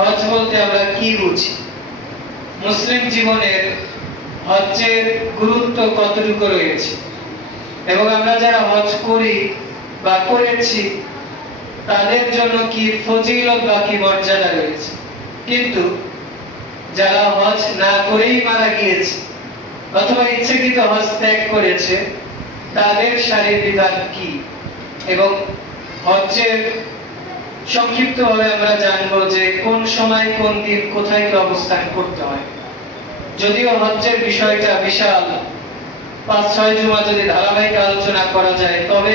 হজ বলতে আমরা কি বুঝি, মুসলিম জীবনের হজ্জের গুরুত্ব কতটুকু রয়েছে, এবং আমরা যারা হজ করি বা করেছি তাদের জন্য কি ফজিলত বা কি মর্যাদা রয়েছে। কিন্তু যারা হজ না করেই মারা গিয়েছে অথবা ইচ্ছাকৃত হজ ত্যাগ করেছে তাদের শারীর বিধান কি, এবং হজ্জের সংক্ষিপ্তভাবে আমরা জানবো যে কোন সময় কোন দিন কোথায় কি অবস্থান করতে হয়। যদিও হজ্জের বিষয়টা বিশাল, 5-6 জুমা যদি ধারাবাহিক আলোচনা করা যায় তবে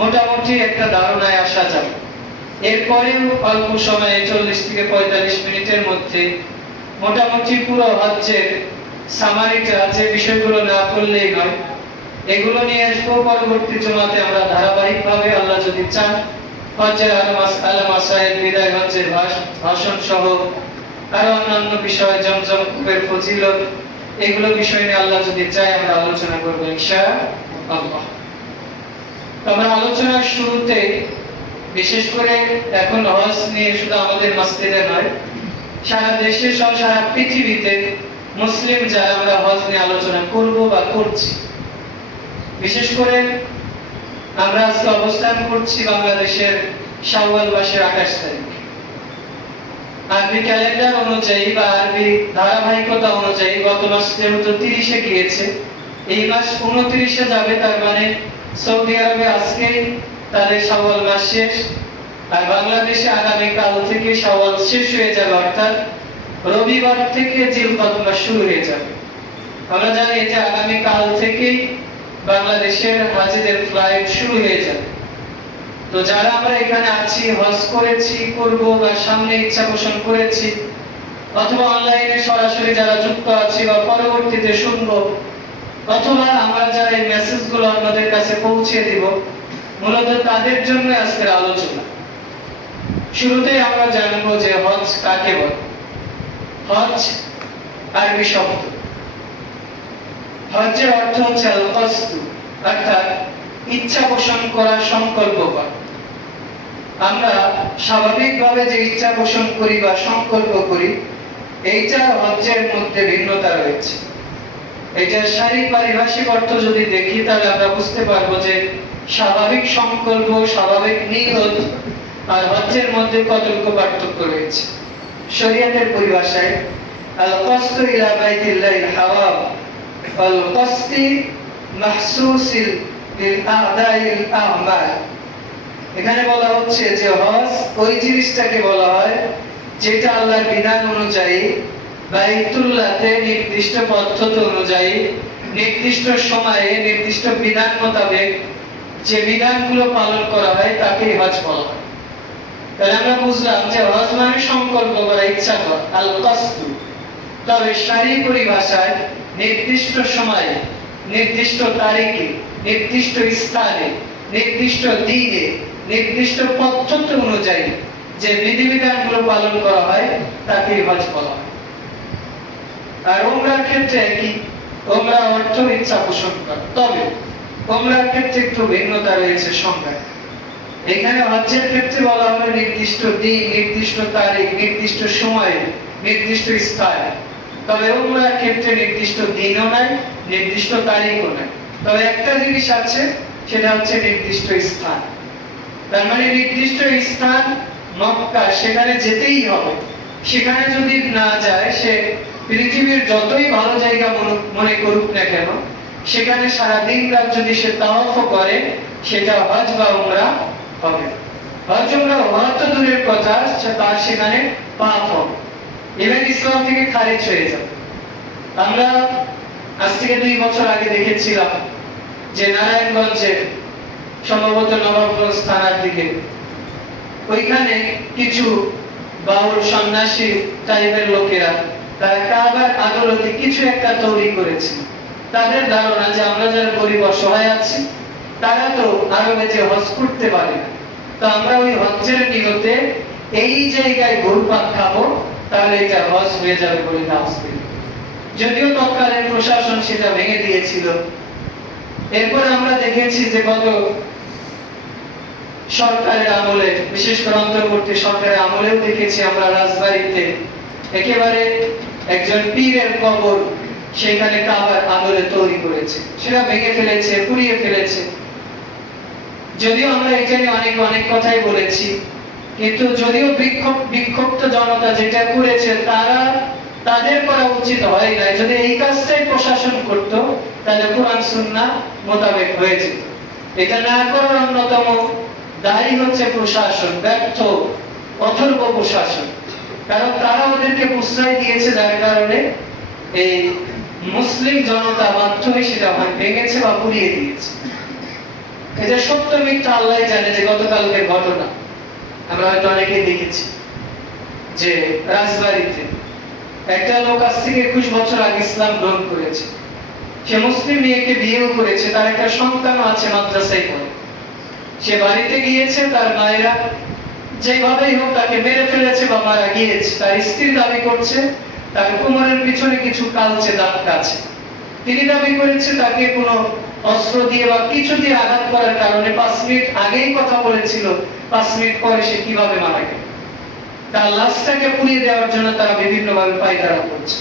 মোটামুটি একটা ধারণায় আসা যাবে। এরপরেও অল্প সময়ে 40 থেকে 45 মিনিটের মধ্যে মোটামুটি পুরো হজ্জের সামারিটা, যে বিষয়গুলো না করলেই নয়, এগুলো নিয়ে আসবো পরবর্তী জুমাতে। আমরা ধারাবাহিকভাবে আল্লাহ যদি চান হজ্জের আল মাসাইল, বিদায় হজ্জের ভাষণ সহ আরো অন্যান্য বিষয়, জমজম কূপের ফজিলত, এগুলো বিষয় নিয়ে আল্লাহ যদি চায় আমরা আলোচনা করবো ইনশাআল্লাহ। আমরা আলোচনার শুরুতে বিশেষ করে এখন হজ নিয়ে শুধু আমাদের মসজিদে নয়, সারা দেশে সহ সারা পৃথিবীতে মুসলিম যারা আমরা হজ নিয়ে আলোচনা করব বা করছি। বিশেষ করে আমরা আজকে অবস্থান করছি বাংলাদেশের শাওয়াল মাসের 28 তারিখ। আরবি ক্যালেন্ডার অনুযায়ী বা আরবি ধারাবাহিকতা অনুযায়ী গত মাস যেহেতু 30-এ গিয়েছে, এই মাস 29-এ যাবে। তার মানে সৌদি আরবে আজকে তাদের শাওয়াল মাস শেষ, আর বাংলাদেশে আগামীকাল থেকে শাওয়াল শেষ হয়ে যাবে, অর্থাৎ রবিবার থেকে জিলকদ মাস শুরু হয়ে যাবে। আমরা জানি যে আগামীকাল থেকেই বাংলাদেশের হাজিদের ফ্লাইট শুরু হয়ে যাবে। তো যারা আমরা এখানে আছি, হজ করেছি, করব বা সামনে ইচ্ছা পোষণ করেছি, অথবা অনলাইনে সরাসরি যারা যুক্ত আছি বা পরবর্তীতে শুনবো, অথবা আমরা যারা এই মেসেজগুলো আপনাদের কাছে পৌঁছে দিব, মূলত তাদের জন্য আজকের আলোচনা। শুরুতেই আমরা জানবো যে হজ কাকে বলে। হজ আরবি শব্দ, হজ্জের অর্থ হচ্ছে আল কসদু, অর্থাৎ ইচ্ছা পোষণ করা, সংকল্প করা। আমরা স্বাভাবিকভাবে যে ইচ্ছা পোষণ করি বা সংকল্প করি, এইটা হজ্জের মধ্যে ভিন্নতা রয়েছে। এটার শারীরিক পারিভাষিক অর্থ যদি দেখি তাহলে আমরা বুঝতে পারবো যে স্বাভাবিক সংকল্প, স্বাভাবিক নিয়ত আর হজ্জের মধ্যে কতটুকু পার্থক্য রয়েছে। শরীয়তের পরিভাষায় আল কসদু ইলা বাইতিল্লাহিল হারাম আল কসদি মাহসুসিল লিল আ'দাইল আ'মাল। এখানে বলা হচ্ছে যে হজ ওই জিনিসটাকে বলা হয় যেটা আল্লাহর বিধান অনুযায়ী বাইতুল্লাহতে নির্দিষ্ট পদ্ধতি অনুযায়ী নির্দিষ্ট সময়ে নির্দিষ্ট বিধান মোতাবেক যে বিধানগুলো পালন করা হয় তাকেই হজ বলা হয়। তাহলে আমরা বুঝলাম যে হজ মানে সংকল্প করা, ইচ্ছা করা, আল কসদু। তবে শারীরিক পরিভাষায় নির্দিষ্ট সময়ে, নির্দিষ্ট তারিখে, নির্দিষ্ট স্থানে, নির্দিষ্ট দিনে, নির্দিষ্ট পদ্ধতি অনুযায়ী যে বিধিবিধানগুলো পালন করা হয় তাকে হজ বলা হয়। আর উমরার ক্ষেত্রে কি, উমরা অর্থ ইচ্ছা পোষণ করা, তবে উমরার ক্ষেত্রে একটু ভিন্নতা রয়েছে সংজ্ঞায়। এখানে হজ্জের ক্ষেত্রে বলা হলো নির্দিষ্ট দিন, নির্দিষ্ট তারিখ, নির্দিষ্ট সময়ে, নির্দিষ্ট স্থানে। তবে উমরার ক্ষেত্রে নির্দিষ্ট দিনও নাই, নির্দিষ্ট তারিখও নাই। তবে একটা জিনিস আছে, সেটা হচ্ছে নির্দিষ্ট স্থান। তার মানে নির্দিষ্ট স্থান মক্কা, সেখানে যেতেই হবে। সেখানে যদি না যায়, সে পৃথিবীর যতই ভালো জায়গা মনে করুক না কেন, সেখানে সারা দিন রাত যদি সে তাওয়াফ করে, সেটা হজ বা উমরা হবে। হজ উমরা হওয়া তো দূরের কথা, তার সেখানে পাপ হবে, ইভেন ইসলাম থেকে খারিজ হয়ে যাবে। আমরা আজ থেকে 2 বছর আগে দেখেছিলাম যে নারায়ণগঞ্জে, সম্ভবত নবাবগঞ্জ থানার দিকে, ওইখানে কিছু বাউল সন্ন্যাসী টাইপের লোকেরা তারা কাবার আদালতে কিছু একটা তৈরি করেছে। তাদের ধারণা যে আমরা যারা গরিব অসহায় আছি তারা তো আরবে যে হজ করতে পারে না, তো আমরা ওই হজ্জের নিয়তে এই জায়গায় ঘুরপাক খাবো, তাহলে এটা হজ হয়ে যাবে বলে দাওয়াত দিল। যদিও তৎকালীন প্রশাসন সেটা ভেঙে দিয়েছিল। এরপর আমরা দেখেছি যে গত সরকারের আমলে, বিশেষ করে অন্তর্বর্তী সরকারের আমলেও দেখেছি আমরা রাজবাড়িতে একেবারে একজন পীরের কবর সেখানে কাবার আমলে তৈরি করেছে, সেটা ভেঙে ফেলেছে, পুড়িয়ে ফেলেছে। যদিও আমরা এখানে অনেক অনেক কথাই বলেছি, কিন্তু যদিও বিক্ষুব্ধ জনতা যেটা করেছে তাদের করা উচিত হয় না। যদি এই কাজটাই প্রশাসন করত তাহলে কোরআন সুন্নাহ মোতাবেক হয়ে যেত। এটা না করার অন্যতম দায়ী হচ্ছে প্রশাসন, ব্যর্থ অথর্ব প্রশাসন। কারণ তারা ওদেরকে প্রশ্রয় দিয়েছে, যার কারণে এই মুসলিম জনতা বাধ্য হয়ে সেটা ভেঙেছে বা পুড়িয়ে দিয়েছে। এটা সত্য মিথ্যা আল্লাহ জানে। যে গতকালকের ঘটনা আমরা হয়তো অনেকেই দেখেছি যে রাজবাড়িতে একটা লোক আজ থেকে 21 বছর আগে ইসলাম গ্রহণ করেছে। সে মুসলিম মেয়েকে বিয়েও করেছে, তার একটা সন্তানও আছে, মাদ্রাসায় পড়ে। সে বাড়িতে গিয়েছে, তার মায়েরা যেভাবেই হোক তাকে মেরে ফেলেছে বা মারা গিয়েছে। তার স্ত্রী দাবি করছে তার কোমরের পিছনে কিছু কালচে দাগ আছে। তিনি দাবি করেছে তাকে কোনো অস্ত্র দিয়ে বা কিছু দিয়ে আঘাত করার কারণে 5 মিনিট আগেই কথা বলেছিল, 5 মিনিট পরে সে কিভাবে মারা গেল। তার লাশটাকে পুড়িয়ে দেওয়ার জন্য তারা বিভিন্নভাবে পায়তারা করছে।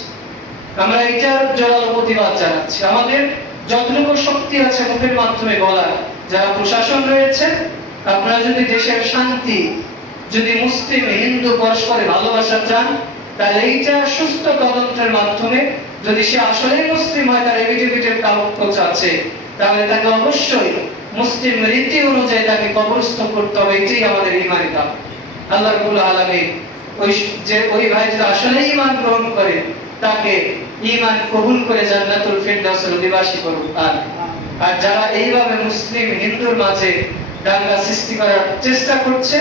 আমরা এটার জোরালো প্রতিবাদ জানাচ্ছি। আমাদের যতটুকু শক্তি আছে মুখের মাধ্যমে বলার, যারা প্রশাসন রয়েছে, আপনারা যদি দেশের শান্তি, যদি মুসলিম হিন্দু পরস্পরে ভালোবাসা চান, তাহলে এইটা সুস্থ তদন্তের মাধ্যমে যদি সে আসলেই মুসলিম হয়, তার এভিডেভিটের কাগজ আছে, তাহলে তাকে অবশ্যই মুসলিম রীতি অনুযায়ী তাকে কবরস্থ করতে হবে। এটাই আমাদের ঈমানি দাবি। আল্লাহ রাব্বুল আলামিন ওই ভাই যদি আসলেই ঈমান গ্রহণ করে, তাকে ঈমান কবুল করে জান্নাতুল ফিরদাউসের অধিবাসী করুন। আর যারা এইভাবে মুসলিম হিন্দুর মাঝে দাঙ্গা সৃষ্টি করার চেষ্টা করছে,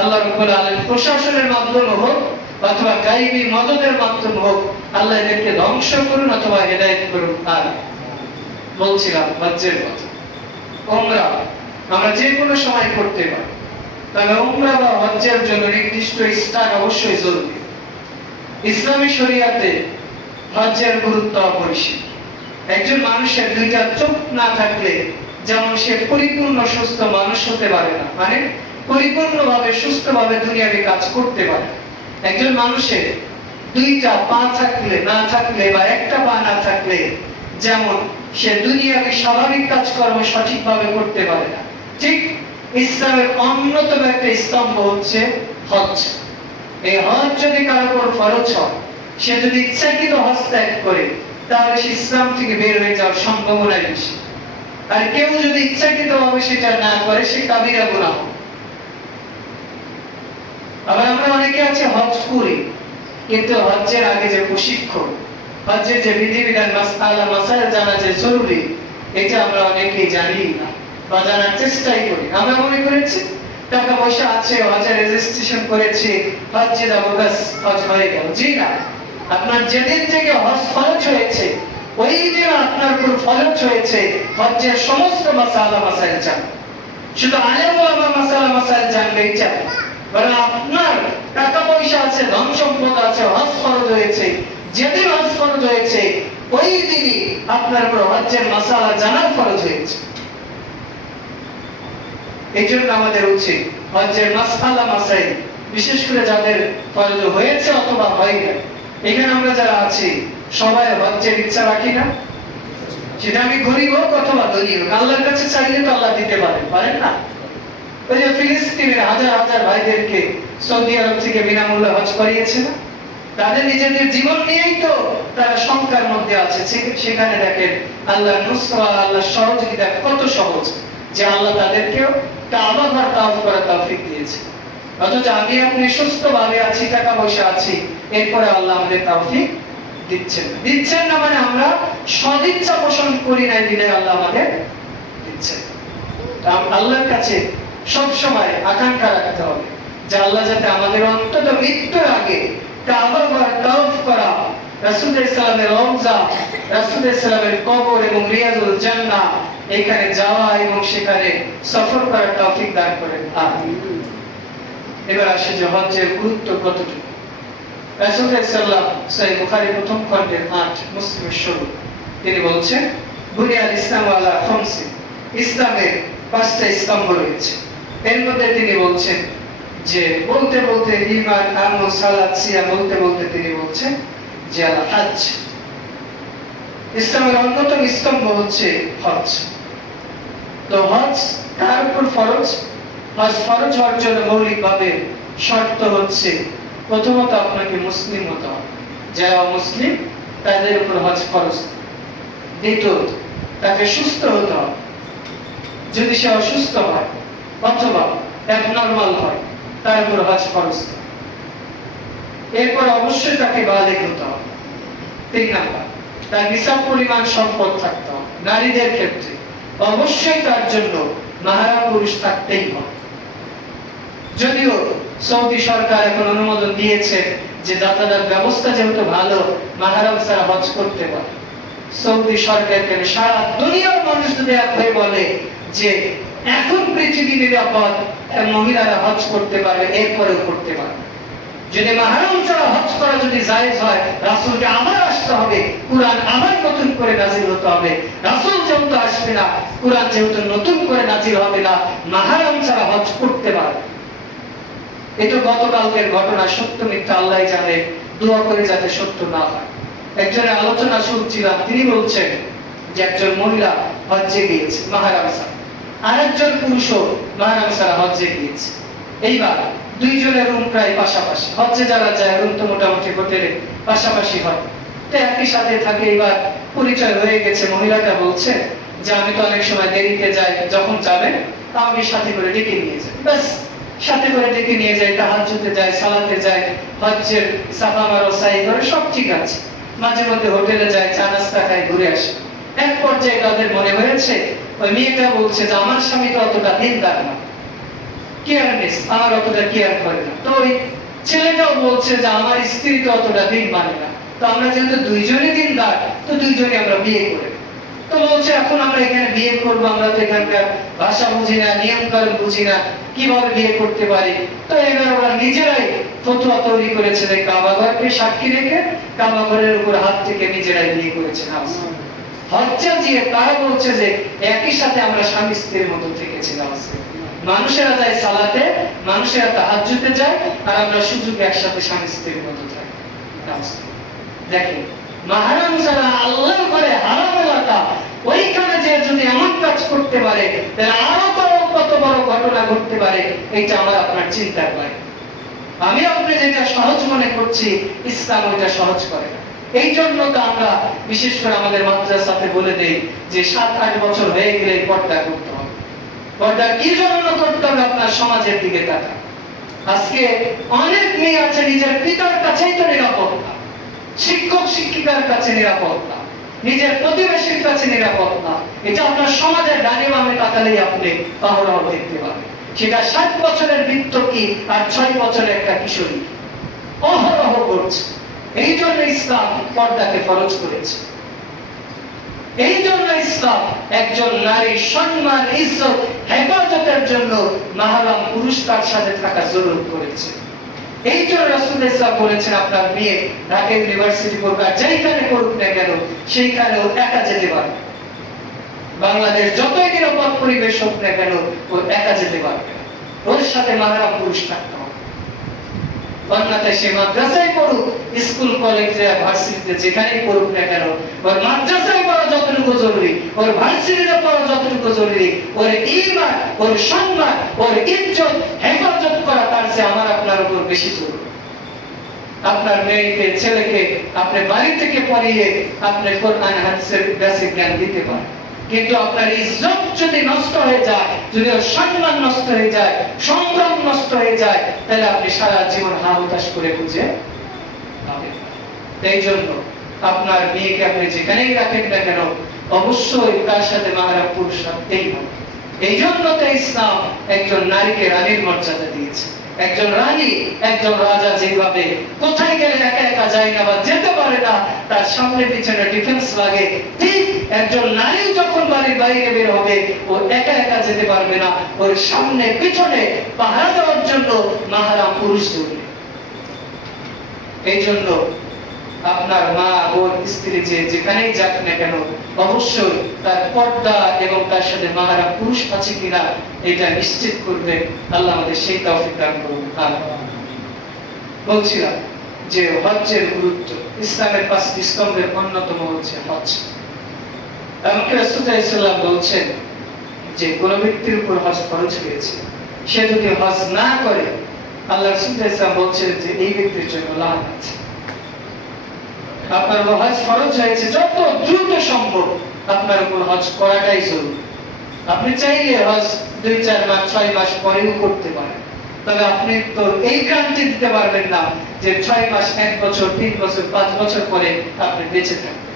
আল্লাহ রাব্বুল আলামিন প্রশাসনের মাধ্যমে হোক অথবা গায়বী মদদের মাধ্যমে হোক, আল্লাহ এদেরকে ধ্বংস করুন অথবা হেদায়েত করুন। আর বলছিলাম হজ্জের কথা। উমরা আমরা যে কোনো সময় করতে পারি, তবে উমরা বা হজ্জের জন্য নির্দিষ্ট স্থান অবশ্যই জরুরি। ইসলামী শরিয়াতে হজ্জের গুরুত্ব অপরিসীম। একজন মানুষের দুইটা চোখ না থাকলে যেমন সে পরিপূর্ণ সুস্থ মানুষ হতে পারে না, মানে পরিপূর্ণভাবে সুস্থভাবে দুনিয়াবি কাজ করতে পারে। একজন মানুষের দুইটা পা থাকলে না থাকলে বা একটা পা না থাকলে যেমন সে দুনিয়াবি স্বাভাবিক কাজকর্ম সঠিকভাবে করতে পারে না, ঠিক ইসলামের অন্যতম একটা স্তম্ভ হচ্ছে হজ। এই হজ যদি কারোর উপর ফরজ হয়, সে যদি ইচ্ছাকৃত হজ ত্যাগ করে, তাহলে সে ইসলাম থেকে বের হয়ে যাওয়ার সম্ভাবনা বেশি। আর কেউ যদি ইচ্ছাকৃতভাবে সেটা না করে, সে কাবিরা গুনাহ। আবার আমরা অনেকে আছে হজ করি, কিন্তু হজ্জের আগে যে প্রশিক্ষণ, হজ্জের যে বিধিবিধান, মাসআলা মাসাইল জানা যে জরুরি, এটা আমরা অনেকেই জানি না বা জানার চেষ্টাই করি। আমরা মনে করেছি টাকা পয়সা আছে, হজের রেজিস্ট্রেশন করেছি, হজ্জে যাবো, ব্যাস হজ হয়ে গেল। জি না, আপনার যেদিন থেকে হজ ফরজ হয়েছে, ওই দিন আপনার উপর ফরজ হয়েছে হজ্জের সমস্ত মাসআলা মাসাইল জানা। শুধু আলেম ওলামা মাসআলা মাসাইল জানলেই জানে, বরং আপনার টাকা পয়সা আছে, ধন সম্পদ আছে, হজ ফরজ হয়েছে, যেদিন হজ ফরজ হয়েছে ওই দিনই আপনার উপর হজ্জের মাসআলা জানার ফরজ হয়েছে। এই জন্য আমাদের উচিত হজ্জের মাসআলা মাসাইল, বিশেষ করে যাদের ফরজ হয়েছে অথবা হয় না, এখানে আমরা যারা আছি সবাই হজ্জের ইচ্ছা রাখি না? সেটা আমি গরিব হোক অথবা ধনী হোক, আল্লাহর কাছে চাইলে তো আল্লাহ দিতে পারেন না? ওই যে ফিলিস্তিনের হাজার হাজার ভাইদেরকে সৌদি আরব থেকে বিনামূল্যে হজ করিয়েছে না? তাদের নিজেদের জীবন নিয়েই তো তারা শঙ্কার মধ্যে আছে। সেখানে দেখেন আল্লাহর নুসরা, আল্লাহর সহযোগিতা কত সহজ, যে আল্লাহ তাদেরকেও কাবা ঘর তাওয়াফ করার তৌফিক দিয়েছে। অথচ আমি আপনি সুস্থভাবে আছি, টাকা পয়সা আছে, এরপরে আল্লাহ আমাদের তৌফিক দিচ্ছেন না, মানে আমরা সদিচ্ছা পোষণ করি নাই বিধায় আল্লাহ আমাদের দিচ্ছেন। আল্লাহর কাছে সব সময় আকাঙ্ক্ষা রাখতে হবে যে আল্লাহ যাতে আমাদের অন্তত মৃত্যুর আগে কাবা ঘর তাওয়াফ করা, রাসূলুল্লাহ সাল্লাল্লাহু আলাইহি ওয়াসাল্লামের রওজা, রাসূলুল্লাহ সাল্লাল্লাহু আলাইহি ওয়াসাল্লামের কবর এবং রিয়াজুল জান্নাহ, এখানে যাওয়া এবং সেখানে সফর করার তৌফিক দান করেন। আমিন। এবার আসে যে হজ্জের গুরুত্ব কতটুকু। রাসূলুল্লাহ সাল্লাল্লাহু আলাইহি ওয়াসাল্লাম সহিহ বুখারী প্রথম খণ্ডের 8, মুসলিমের 16, তিনি বলছেন, বুনিয়াল ইসলামু আলা খামসিন, ইসলামের 5টা স্তম্ভ রয়েছে। এর মধ্যে তিনি বলছেন যে বলতে বলতে ঈমান, আমল, সালাত, সিয়াম বলতে বলতে তিনি বলছেন যে আল হজ, ইসলামের অন্যতম স্তম্ভ হচ্ছে হজ। তো হজ কার উপর ফরজ? হজ ফরজ হওয়ার জন্য মৌলিকভাবে শর্ত হচ্ছে প্রথমত আপনাকে মুসলিম হতে হবে। যারা মুসলিম তাদের উপর হজ ফরজ। দ্বিতীয়ত তাকে সুস্থ হতে হবে। যদি সে অসুস্থ হয় অথবা অ্যাবনরমাল হয় তার উপর হজ ফরজ। এরপর অবশ্যই তাকে বালিগ হতে হবে। 3 নাম্বার, তার নিসাব পরিমাণ সম্পদ থাকতে হবে। নারীদের ক্ষেত্রে অবশ্যই তার জন্য মাহরাম পুরুষ থাকতেই হবে। যদিও সৌদি সরকার এখন অনুমোদন দিয়েছে যে যাতায়াত ব্যবস্থা যেহেতু ভালো, মাহরাম ছাড়া হজ করতে পারে। সৌদি সরকার কেন সারা দুনিয়ার মানুষ যদি একভাবে বলে যে এখন পৃথিবী নিরাপদ, মহিলারা হজ করতে পারবে, এরপরেও করতে পারবে। যদি মাহরাম ছাড়া হজ করা যদি জায়েজ হয়, রাসূলকে আবার আসতে হবে, কুরআন আবার নতুন করে নাযিল হতে হবে। রাসূল যেহেতু আসবে না, কুরআন যেহেতু নতুন করে নাযিল হবে না, মাহরাম ছাড়া হজ করতে পারবে। এটা গতকালকের ঘটনা, সত্য মিথ্যা আল্লাহই জানে, দোয়া করে যাতে সত্য না হয়। একজনের আলোচনা শুনছিলাম, তিনি বলছেন যে একজন মহিলা হজ্জে গিয়েছে মাহরাম ছাড়া, আরেকজন পুরুষও মাহরাম ছাড়া হজ্জে গিয়েছে। এইবার দুইজনের রুম প্রায় পাশাপাশি। হজ্জে যারা যায় রুম তো মোটামুটি হোটেলে পাশাপাশি হয়, তো একই সাথে থাকে। এবার পরিচয় হয়ে গেছে। মহিলাটা বলছে যে আমি তো অনেক সময় দেরিতে যাই, যখন যাবেন আমি সাথে করে ডেকে নিয়ে যাই, ব্যাস সাথে করে ডেকে নিয়ে যাই, তাহাজ্জুদে যাই, সালাতে যাই, হজ্জের সাফা মারো সাই করে সব ঠিক আছে। মাঝে মধ্যে হোটেলে যায়, চা নাস্তা খাই, ঘুরে আসে। এক পর্যায়ে তাদের মনে হয়েছে, ওই মেয়েটা বলছে যে আমার স্বামী তো অতটা দিনদার না, কেয়ারনেস, আমার অতটা কেয়ার করে না। তো ওই ছেলেটাও বলছে যে আমার স্ত্রী তো অতটা দিন মানে না, তো আমরা যেহেতু দুইজনই দিনদার, তো দুইজনই আমরা বিয়ে করে। তো বলছে এখন আমরা এখানে বিয়ে করবো, আমরা তো এখানকার ভাষা বুঝি না, নিয়ম কানুন বুঝি না, কিভাবে বিয়ে করতে পারি। তো এবার ওরা নিজেরাই ফতোয়া তৈরি করেছে যে কাবাঘরকে সাক্ষী রেখে কাবাঘরের উপর হাত থেকে নিজেরাই বিয়ে করেছে। হজ্জে গিয়ে তারা বলছে যে একই সাথে আমরা স্বামী স্ত্রীর মতো থেকেছিলাম। মানুষেরা যায় সালাতে, মানুষেরা তাহাজ্জুদে যায়, আর আমরা সুযোগ একসাথে স্বামী স্ত্রীর মতো থাকি। দেখেন, মাহরাম ছাড়া আল্লাহর ঘরে হারাম এলাকা, ওইখানে যে যদি এমন কাজ করতে পারে তাহলে আরো কত বড় ঘটনা ঘটতে পারে, এইটা আমার আপনার চিন্তার বাইরে। আমি আপনি যেটা সহজ মনে করছি, ইসলাম ওইটা সহজ করে না। এই জন্য তো আমরা বিশেষ করে আমাদের মাদ্রাসাতে বলে দেই যে 7-8 বছর হয়ে গেলে পর্দা করতে হবে। পর্দা কি জন্য করতে হবে? আপনার সমাজের দিকে তাকান। আজকে অনেক মেয়ে আছে নিজের পিতার কাছেই তো নিরাপদ না, শিক্ষক শিক্ষিকার কাছে নিরাপদ না, নিজের প্রতিবেশীর কাছে নিরাপদ না। এটা আপনার সমাজের ডানে বামে তাকালেই আপনি অহরহ দেখতে পাবেন। সেটা 7 বছরের বিত্তকি আর 6 বছরের একটা কিশোরী অহরহ করছে। এই জন্য ইসলাম পর্দাকে ফরজ করেছে। এই জন্য ইসলাম একজন নারীর সম্মান, ইজ্জত, হেফাজতের জন্য মাহরাম পুরুষ তার সাথে থাকা জরুরি করেছে। এই জন্য রাসূল ইসলাম বলেছেন আপনার মেয়ে ঢাকা ইউনিভার্সিটি পড়ুক, যেখানে পড়ুক না কেন সেইখানেও একা যেতে পারবে। বাংলাদেশ যতই নিরাপদ পরিবেশ হোক না কেন ও একা যেতে পারবে, ওর সাথে মাহরাম পুরুষ থাকতে হবে। অন্যথায় সে মাদ্রাসায় পড়ুক, স্কুল কলেজে ভার্সিটিতে যেখানেই পড়ুক না কেন, ওর মাদ্রাসায় পড়া যতটুকু জরুরি, ওর ভার্সিটিতে পড়া যতটুকু জরুরি, ওর ঈমান, ওর সম্মান, ওর ইজ্জত হেফাজত করা তার চেয়ে আমার আপনার উপর বেশি জরুরি। আপনার মেয়েকে, ছেলেকে আপনি বাড়ি থেকে পড়িয়ে আপনি কোরআন হাদিসের বেসিক জ্ঞান দিতে পারেন, কিন্তু আপনার ইজ্জত যদি নষ্ট হয়ে যায়, যদি ওর সম্মান নষ্ট হয়ে যায়, সংগ্রাম নষ্ট হয়ে যায়, তাহলে আপনি সারা জীবন হা হতাশ করে খুঁজে পাবেন। এই জন্য আপনার মেয়েকে আপনি যেখানেই রাখেন না কেন অবশ্যই তার সাথে মাহরাম পুরুষ রাখতেই হবে। এই জন্য তো ইসলাম একজন নারীকে রানীর মর্যাদা দিয়েছে। একজন রানী, একজন রাজা যেভাবে কোথায় গেলে একা একা যায় না বা যেতে পারে না, তার সামনে পিছনে ডিফেন্স লাগে, ঠিক একজন নারী যখন বাড়ির বাইরে বের হবে ও একা একা যেতে পারবে না, ওর সামনে পিছনে পাহারা দেওয়ার জন্য মাহরাম পুরুষ জরুরি। এই জন্য আপনার মা বোন স্ত্রী যেখানেই যাক না কেন অবশ্যই তার পর্দা এবং তার সাথে মাহারাম পুরুষ আছে কিনা এটা নিশ্চিত করবেন। আল্লাহ আমাদের সেই তৌফিক দান করুন। বলছিলাম যে হজ্জের গুরুত্ব, ইসলামের 5টি স্তম্ভের অন্যতম হচ্ছে হজ্জ। এমনকি রাসূলুল্লাহ সাল্লাল্লাহু আলাইহি ওয়াসাল্লাম বলছেন যে কোন ব্যক্তির উপর হজ ফরজ হয়েছে, সে যদি হজ না করে আল্লাহ রাসূলুল্লাহ সাল্লাল্লাহু আলাইহি ওয়াসাল্লাম বলছেন যে এই ব্যক্তির জন্য লানত আছে। আপনার হজ ফরজ হয়েছে, যত দ্রুত সম্ভব আপনার উপর হজ করাটাই জরুরি। আপনি চাইলে হজ 2-4 মাস 6 মাস পরেও করতে পারেন, তবে আপনি তো এই গ্যারান্টি দিতে পারবেন না যে 6 মাস 1 বছর 3 বছর 5 বছর পরে আপনি বেঁচে থাকবেন।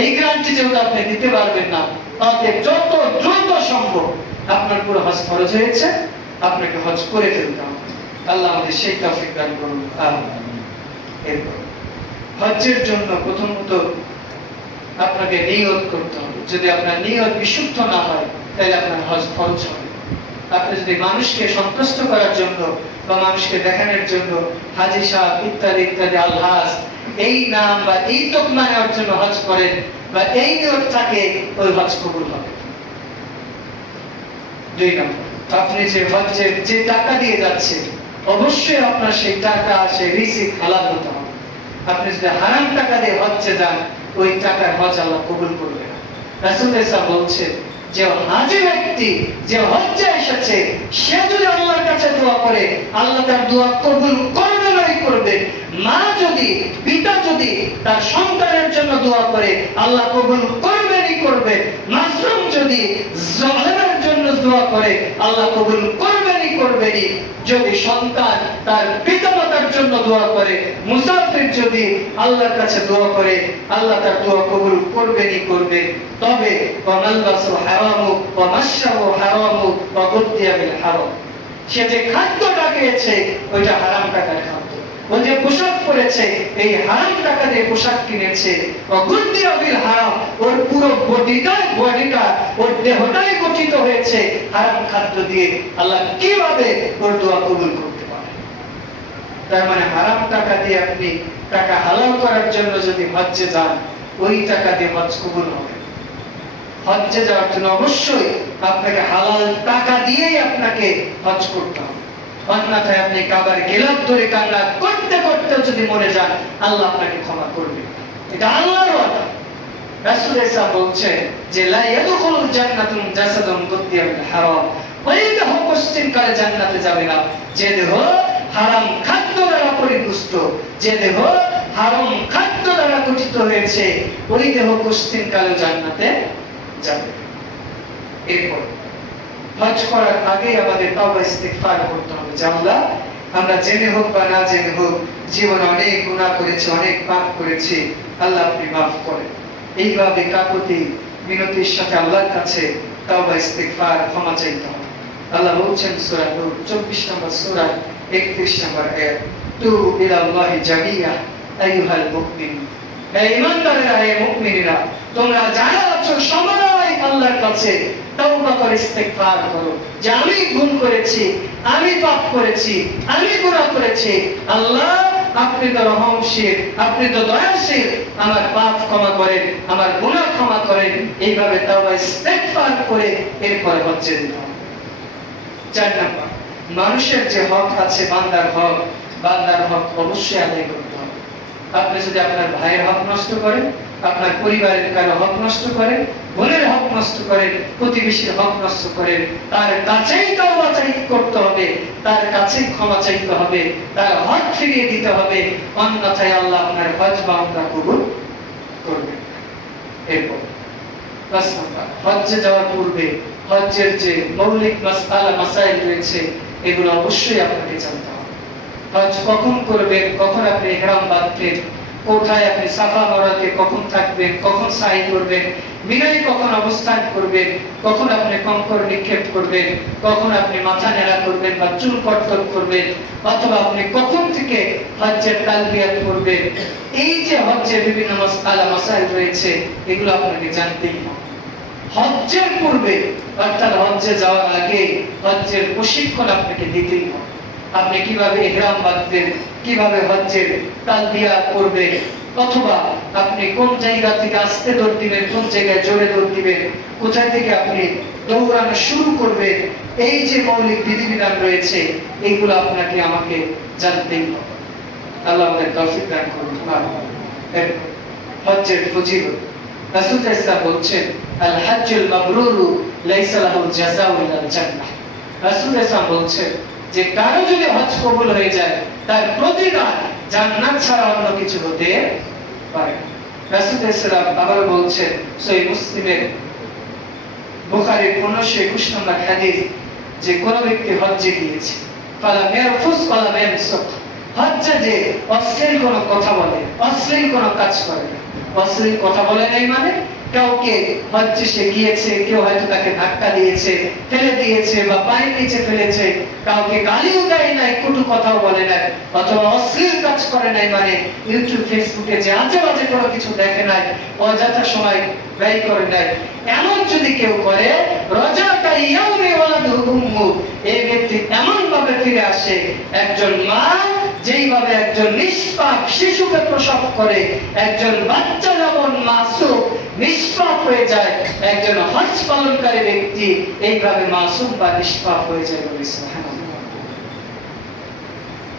এই গ্যারান্টি যেহেতু আপনি দিতে পারবেন না, তাতে যত দ্রুত সম্ভব আপনার উপর হজ ফরজ হয়েছে, আপনাকে হজ করে ফেলতে হবে। আল্লাহ আমাদের সেই তৌফিক দান করুন। এরপর হজ্জের জন্য প্রথমত আপনাকে নিয়ত করতে হবে। যদি আপনার নিয়ত বিশুদ্ধ না হয় তাহলে আপনার হজ ফরজ হবে। আপনি যদি মানুষকে সন্তুষ্ট করার জন্য বা মানুষকে দেখানোর জন্য হাজী সাহেব ইত্যাদি ইত্যাদি আলহাজ এই নাম বা এই তকমা নেওয়ার জন্য হজ করেন বা এই নিয়ত থাকে, ওই হজ কবুল হবে। 2 নম্বর, আপনি যে হজ্জের যে টাকা দিয়ে যাচ্ছেন অবশ্যই আপনার সেই টাকা সেই রিজিক হালাল হতে হবে। আপনি যদি হারাম টাকা দিয়ে হজ্জে যান, ওই টাকার হজ আল্লাহ কবুল করবে না। রাসূলুল্লাহ সাল্লাল্লাহু আলাইহি ওয়াসাল্লাম বলছেন যে হাজী ব্যক্তি যে হজ্জে এসেছে, সে যদি আল্লাহর কাছে দোয়া করে আল্লাহ তার দোয়া কবুল করবেনই করবে। মা যদি, পিতা যদি তার সন্তানের জন্য দোয়া করে আল্লাহ কবুল করবেনই করবে। মাসরুম যদি জালেমের জন্য দোয়া করে আল্লাহ কবুল করবেনই করবেনই। যদি সন্তান তার পিতামাতার জন্য দোয়া করে, মুসাফির যদি আল্লাহর কাছে দোয়া করে আল্লাহ তার দোয়া কবুল করবেনই করবে। তবে ওয়ামালবাসু হারামু ওয়া মাশরাবু হারামু ওয়া গুদ্দিয়া বিল হারাম, সে যে খাদ্যটা খেয়েছে ওইটা হারাম টাকার খাদ্য। ও যে পোশাক পরেছে এই হারাম টাকা দিয়ে পোশাক কিনেছে। ওয়া গুদ্দিয়া বিল হারাম, ওর পুরো বডিটা ওর দেহটাই গঠিত হয়েছে হারাম খাদ্য দিয়ে। আল্লাহ কিভাবে ওর দোয়া কবুল করতে পারে? তার মানে হারাম টাকা দিয়ে আপনি টাকা হালাল করার জন্য যদি হজ্জে যান, ওই টাকা দিয়ে হজ কবুল হবে। হজ্জে যাওয়ার জন্য অবশ্যই আপনাকে হালাল টাকা দিয়েই আপনাকে হজ করতে হবে। অন্যথায় আপনি কাবার গিলাফ ধরে কান্না করতে করতে যদি মরে যান, আল্লাহ আপনাকে ক্ষমা করবে। এটা আল্লাহর ওয়াদা। রাসূলুল্লাহ সাল্লাল্লাহু আলাইহি ওয়াসাল্লাম বলছেন যে লা ইয়াদখুলুল জান্নাতুন জাসাদুন গুদ্দিয়া বিল হারাম, ওই দেহ কোশ্চিন কালে জান্নাতে যাবে না যে দেহ হারাম খাদ্য দ্বারা পরিপুষ্ট, যে দেহ হারাম খাদ্য দ্বারা গঠিত হয়েছে, ওই দেহ কোশ্চিন কালে জান্নাতে যাবে। এরপর হজ করার আগে আমাদের তওবা ইস্তিগফার করতে হবে যে আল্লাহ, আমরা জেনে হোক বা না জেনে হোক জীবনে অনেক গুনাহ করেছি, অনেক পাপ করেছি, আল্লাহ আপনি মাফ করেন। এইভাবে কাকুতি মিনতির সাথে আল্লাহর কাছে তওবা ইস্তিগফার ক্ষমা চাইতে হবে। আল্লাহ বলছেন সূরা নূর 24 নম্বর সূরা 31 নম্বর আয়াত, তুবু ইলাল্লাহি জামিআ আইয়ুহাল মুমিনুন, হে ঈমানদারেরা, হে মুমিনেরা, তোমরা যারা আছো সবাই আল্লাহর কাছে তওবা করে ইস্তিগফার করো যে আমি ভুল করেছি, আমি পাপ করেছি, আমি গুনাহ করেছি। আল্লাহ আপনি তো রহমশীল, আপনি তো দয়াশীল, আমার পাপ ক্ষমা করেন, আমার গুনাহ ক্ষমা করেন। এইভাবে তওবা ইস্তিগফার করে এরপর হজ্জে যেতে হবে। 4 নম্বর, মানুষের যে হক আছে, বান্দার হক অবশ্যই আদায় করতে হবে। আপনি যদি আপনার ভাইয়ের হক নষ্ট করেন, আপনার পরিবারের কারো হক নষ্ট করেন, বোনের হক নষ্ট করেন, প্রতিবেশীর হক নষ্ট করেন, তার কাছেই তওবা করতে হবে, তার কাছেই ক্ষমা চাইতে হবে, তার হক ফিরিয়ে দিতে হবে। অন্যথায় আল্লাহ আপনার হজ বা উমরা কবুল করবেন। এরপর 5 নম্বর, হজ্জে যাওয়ার পূর্বে হজ্জের যে মৌলিক মাসাইল রয়েছে এগুলো অবশ্যই আপনাকে জানতে হবে। হজ কখন করবেন, কখন আপনি ইহরাম বাঁধবেন, কোথায় আপনি সাফা মারওয়াতে কখন থাকবেন, কখন সাই করবেন, মিনায় কখন অবস্থান করবেন, কখন আপনি কঙ্কর নিক্ষেপ করবেন, কখন আপনি মাথা নেড়া করবেন বা চুল কর্তন করবেন, অথবা আপনি কখন থেকে হজ্জের তালবিয়াত করবেন। এই যে হজ্জের বিভিন্ন মাসাইল রয়েছে এগুলো আপনাকে জানতেই হবে। হজ্জের পূর্বে অর্থাৎ হজ্জে যাওয়ার আগে হজ্জের প্রশিক্ষণ আপনাকে দিতেই হবে। আপনি কিভাবে ইহরাম বাঁধবেন, কিভাবে হজ্জের তালবিয়া করবে, অথবা আপনি কোন জায়গা থেকে আস্তে দৌড় দিবেন, কোন জায়গায় জোরে দৌড় দিবেন, কোথায় থেকে আপনি দৌড়ানো শুরু করবেন, এই যে মৌলিক বিধিবিধান রয়েছে এইগুলো আপনাকে আমাকে জানতেই হবে। আল্লাহ আমাদের তৌফিক দান করুন। হজ্জের ফজিলত রাসূল সাল্লাল্লাহু আলাইহি ওয়াসাল্লাম বলছেন, আল হজ্জুল মাবরুরু লাইসা লাহু জাযাউ ইল্লাল জান্নাহ। রাসূল সাল্লাল্লাহু আলাইহি ওয়াসাল্লাম বলছেন যে কারো যদি হজ কবুল হয়ে যায় তার প্রতিদান জান্নাত ছাড়া অন্য কিছু হতে পারে না। রাসূল সাল্লাল্লাহু আলাইহি ওয়াসাল্লাম আবার বলছেন সহিহ মুসলিমের বুখারীর 1521 নম্বর হাদিস, যে কোন ব্যক্তি হজ্জে গিয়েছে ফালা ইয়ারফুস ওয়ালা ইয়াফসুক, হজ্জে যে অশ্লীল কোন কথা বলে, অশ্লীল কোন কাজ করে না। অশ্লীল কথা বলে নাই মানে কাউকে হজ্জে সে গিয়েছে, কেউ হয়তো তাকে ধাক্কা দিয়েছে, ফেলে দিয়েছে বা পায়ের নিচে ফেলেছে, কাউকে গালিও দেয় নাই, কটু কথাও বলে নাই, অথবা অশ্লীল কাজ করে নাই মানে ইউটিউব ফেসবুকে যে আজে বাজে কোনো কিছু দেখে নাই, অযথা সময় ব্যয় করে নাই, এমন যদি কেউ করে রাজাকা ইয়াউমি ওয়ালাদুহু উম্মু, এই ব্যক্তি এমন ভাবে ফিরে আসে একজন মা যেইভাবে একজন নিষ্পাপ শিশুকে প্রসব করে, একজন বাচ্চা যেমন মাসুম নিষ্পাপ হয়ে যায়, একজন হজ পালনকারী ব্যক্তি এইভাবে মাসুম বা নিষ্পাপ হয়ে যায় বলে সুবহানাল্লাহ।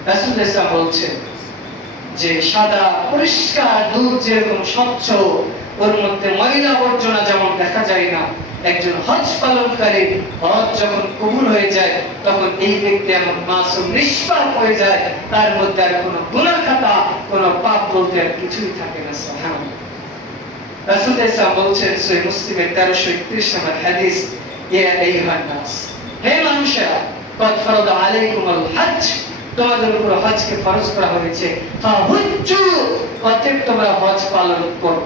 রাসূল সাল্লাল্লাহু বলছেন যে সাদা পরিষ্কার দুধ যেরকম স্বচ্ছ, ওর মধ্যে ময়লা আবর্জনা যেমন দেখা যায় না, একজন হজ পালনকারী হজ যখন কবুল হয়ে যায় তখন এই ব্যক্তি এমন মাসুম নিষ্পাপ হয়ে যায়, তার মধ্যে আর কোনো গুনাহ খাতা, কোনো পাপ বলতে আর কিছুই থাকে না। সুবহানাল্লাহ। রাসূল সাল্লাল্লাহু বলছেন সহিহ মুসলিমের 1331 নম্বর হাদিস, ইয়া আইয়ুহান নাস, হে মানুষেরা, কদ ফারাদা আলাইকুমুল হজ্জ, তোমাদের উপর হজকে ফরজ করা হয়েছে, ফাহুজ্জু, অতএব তোমরা হজ পালন করো।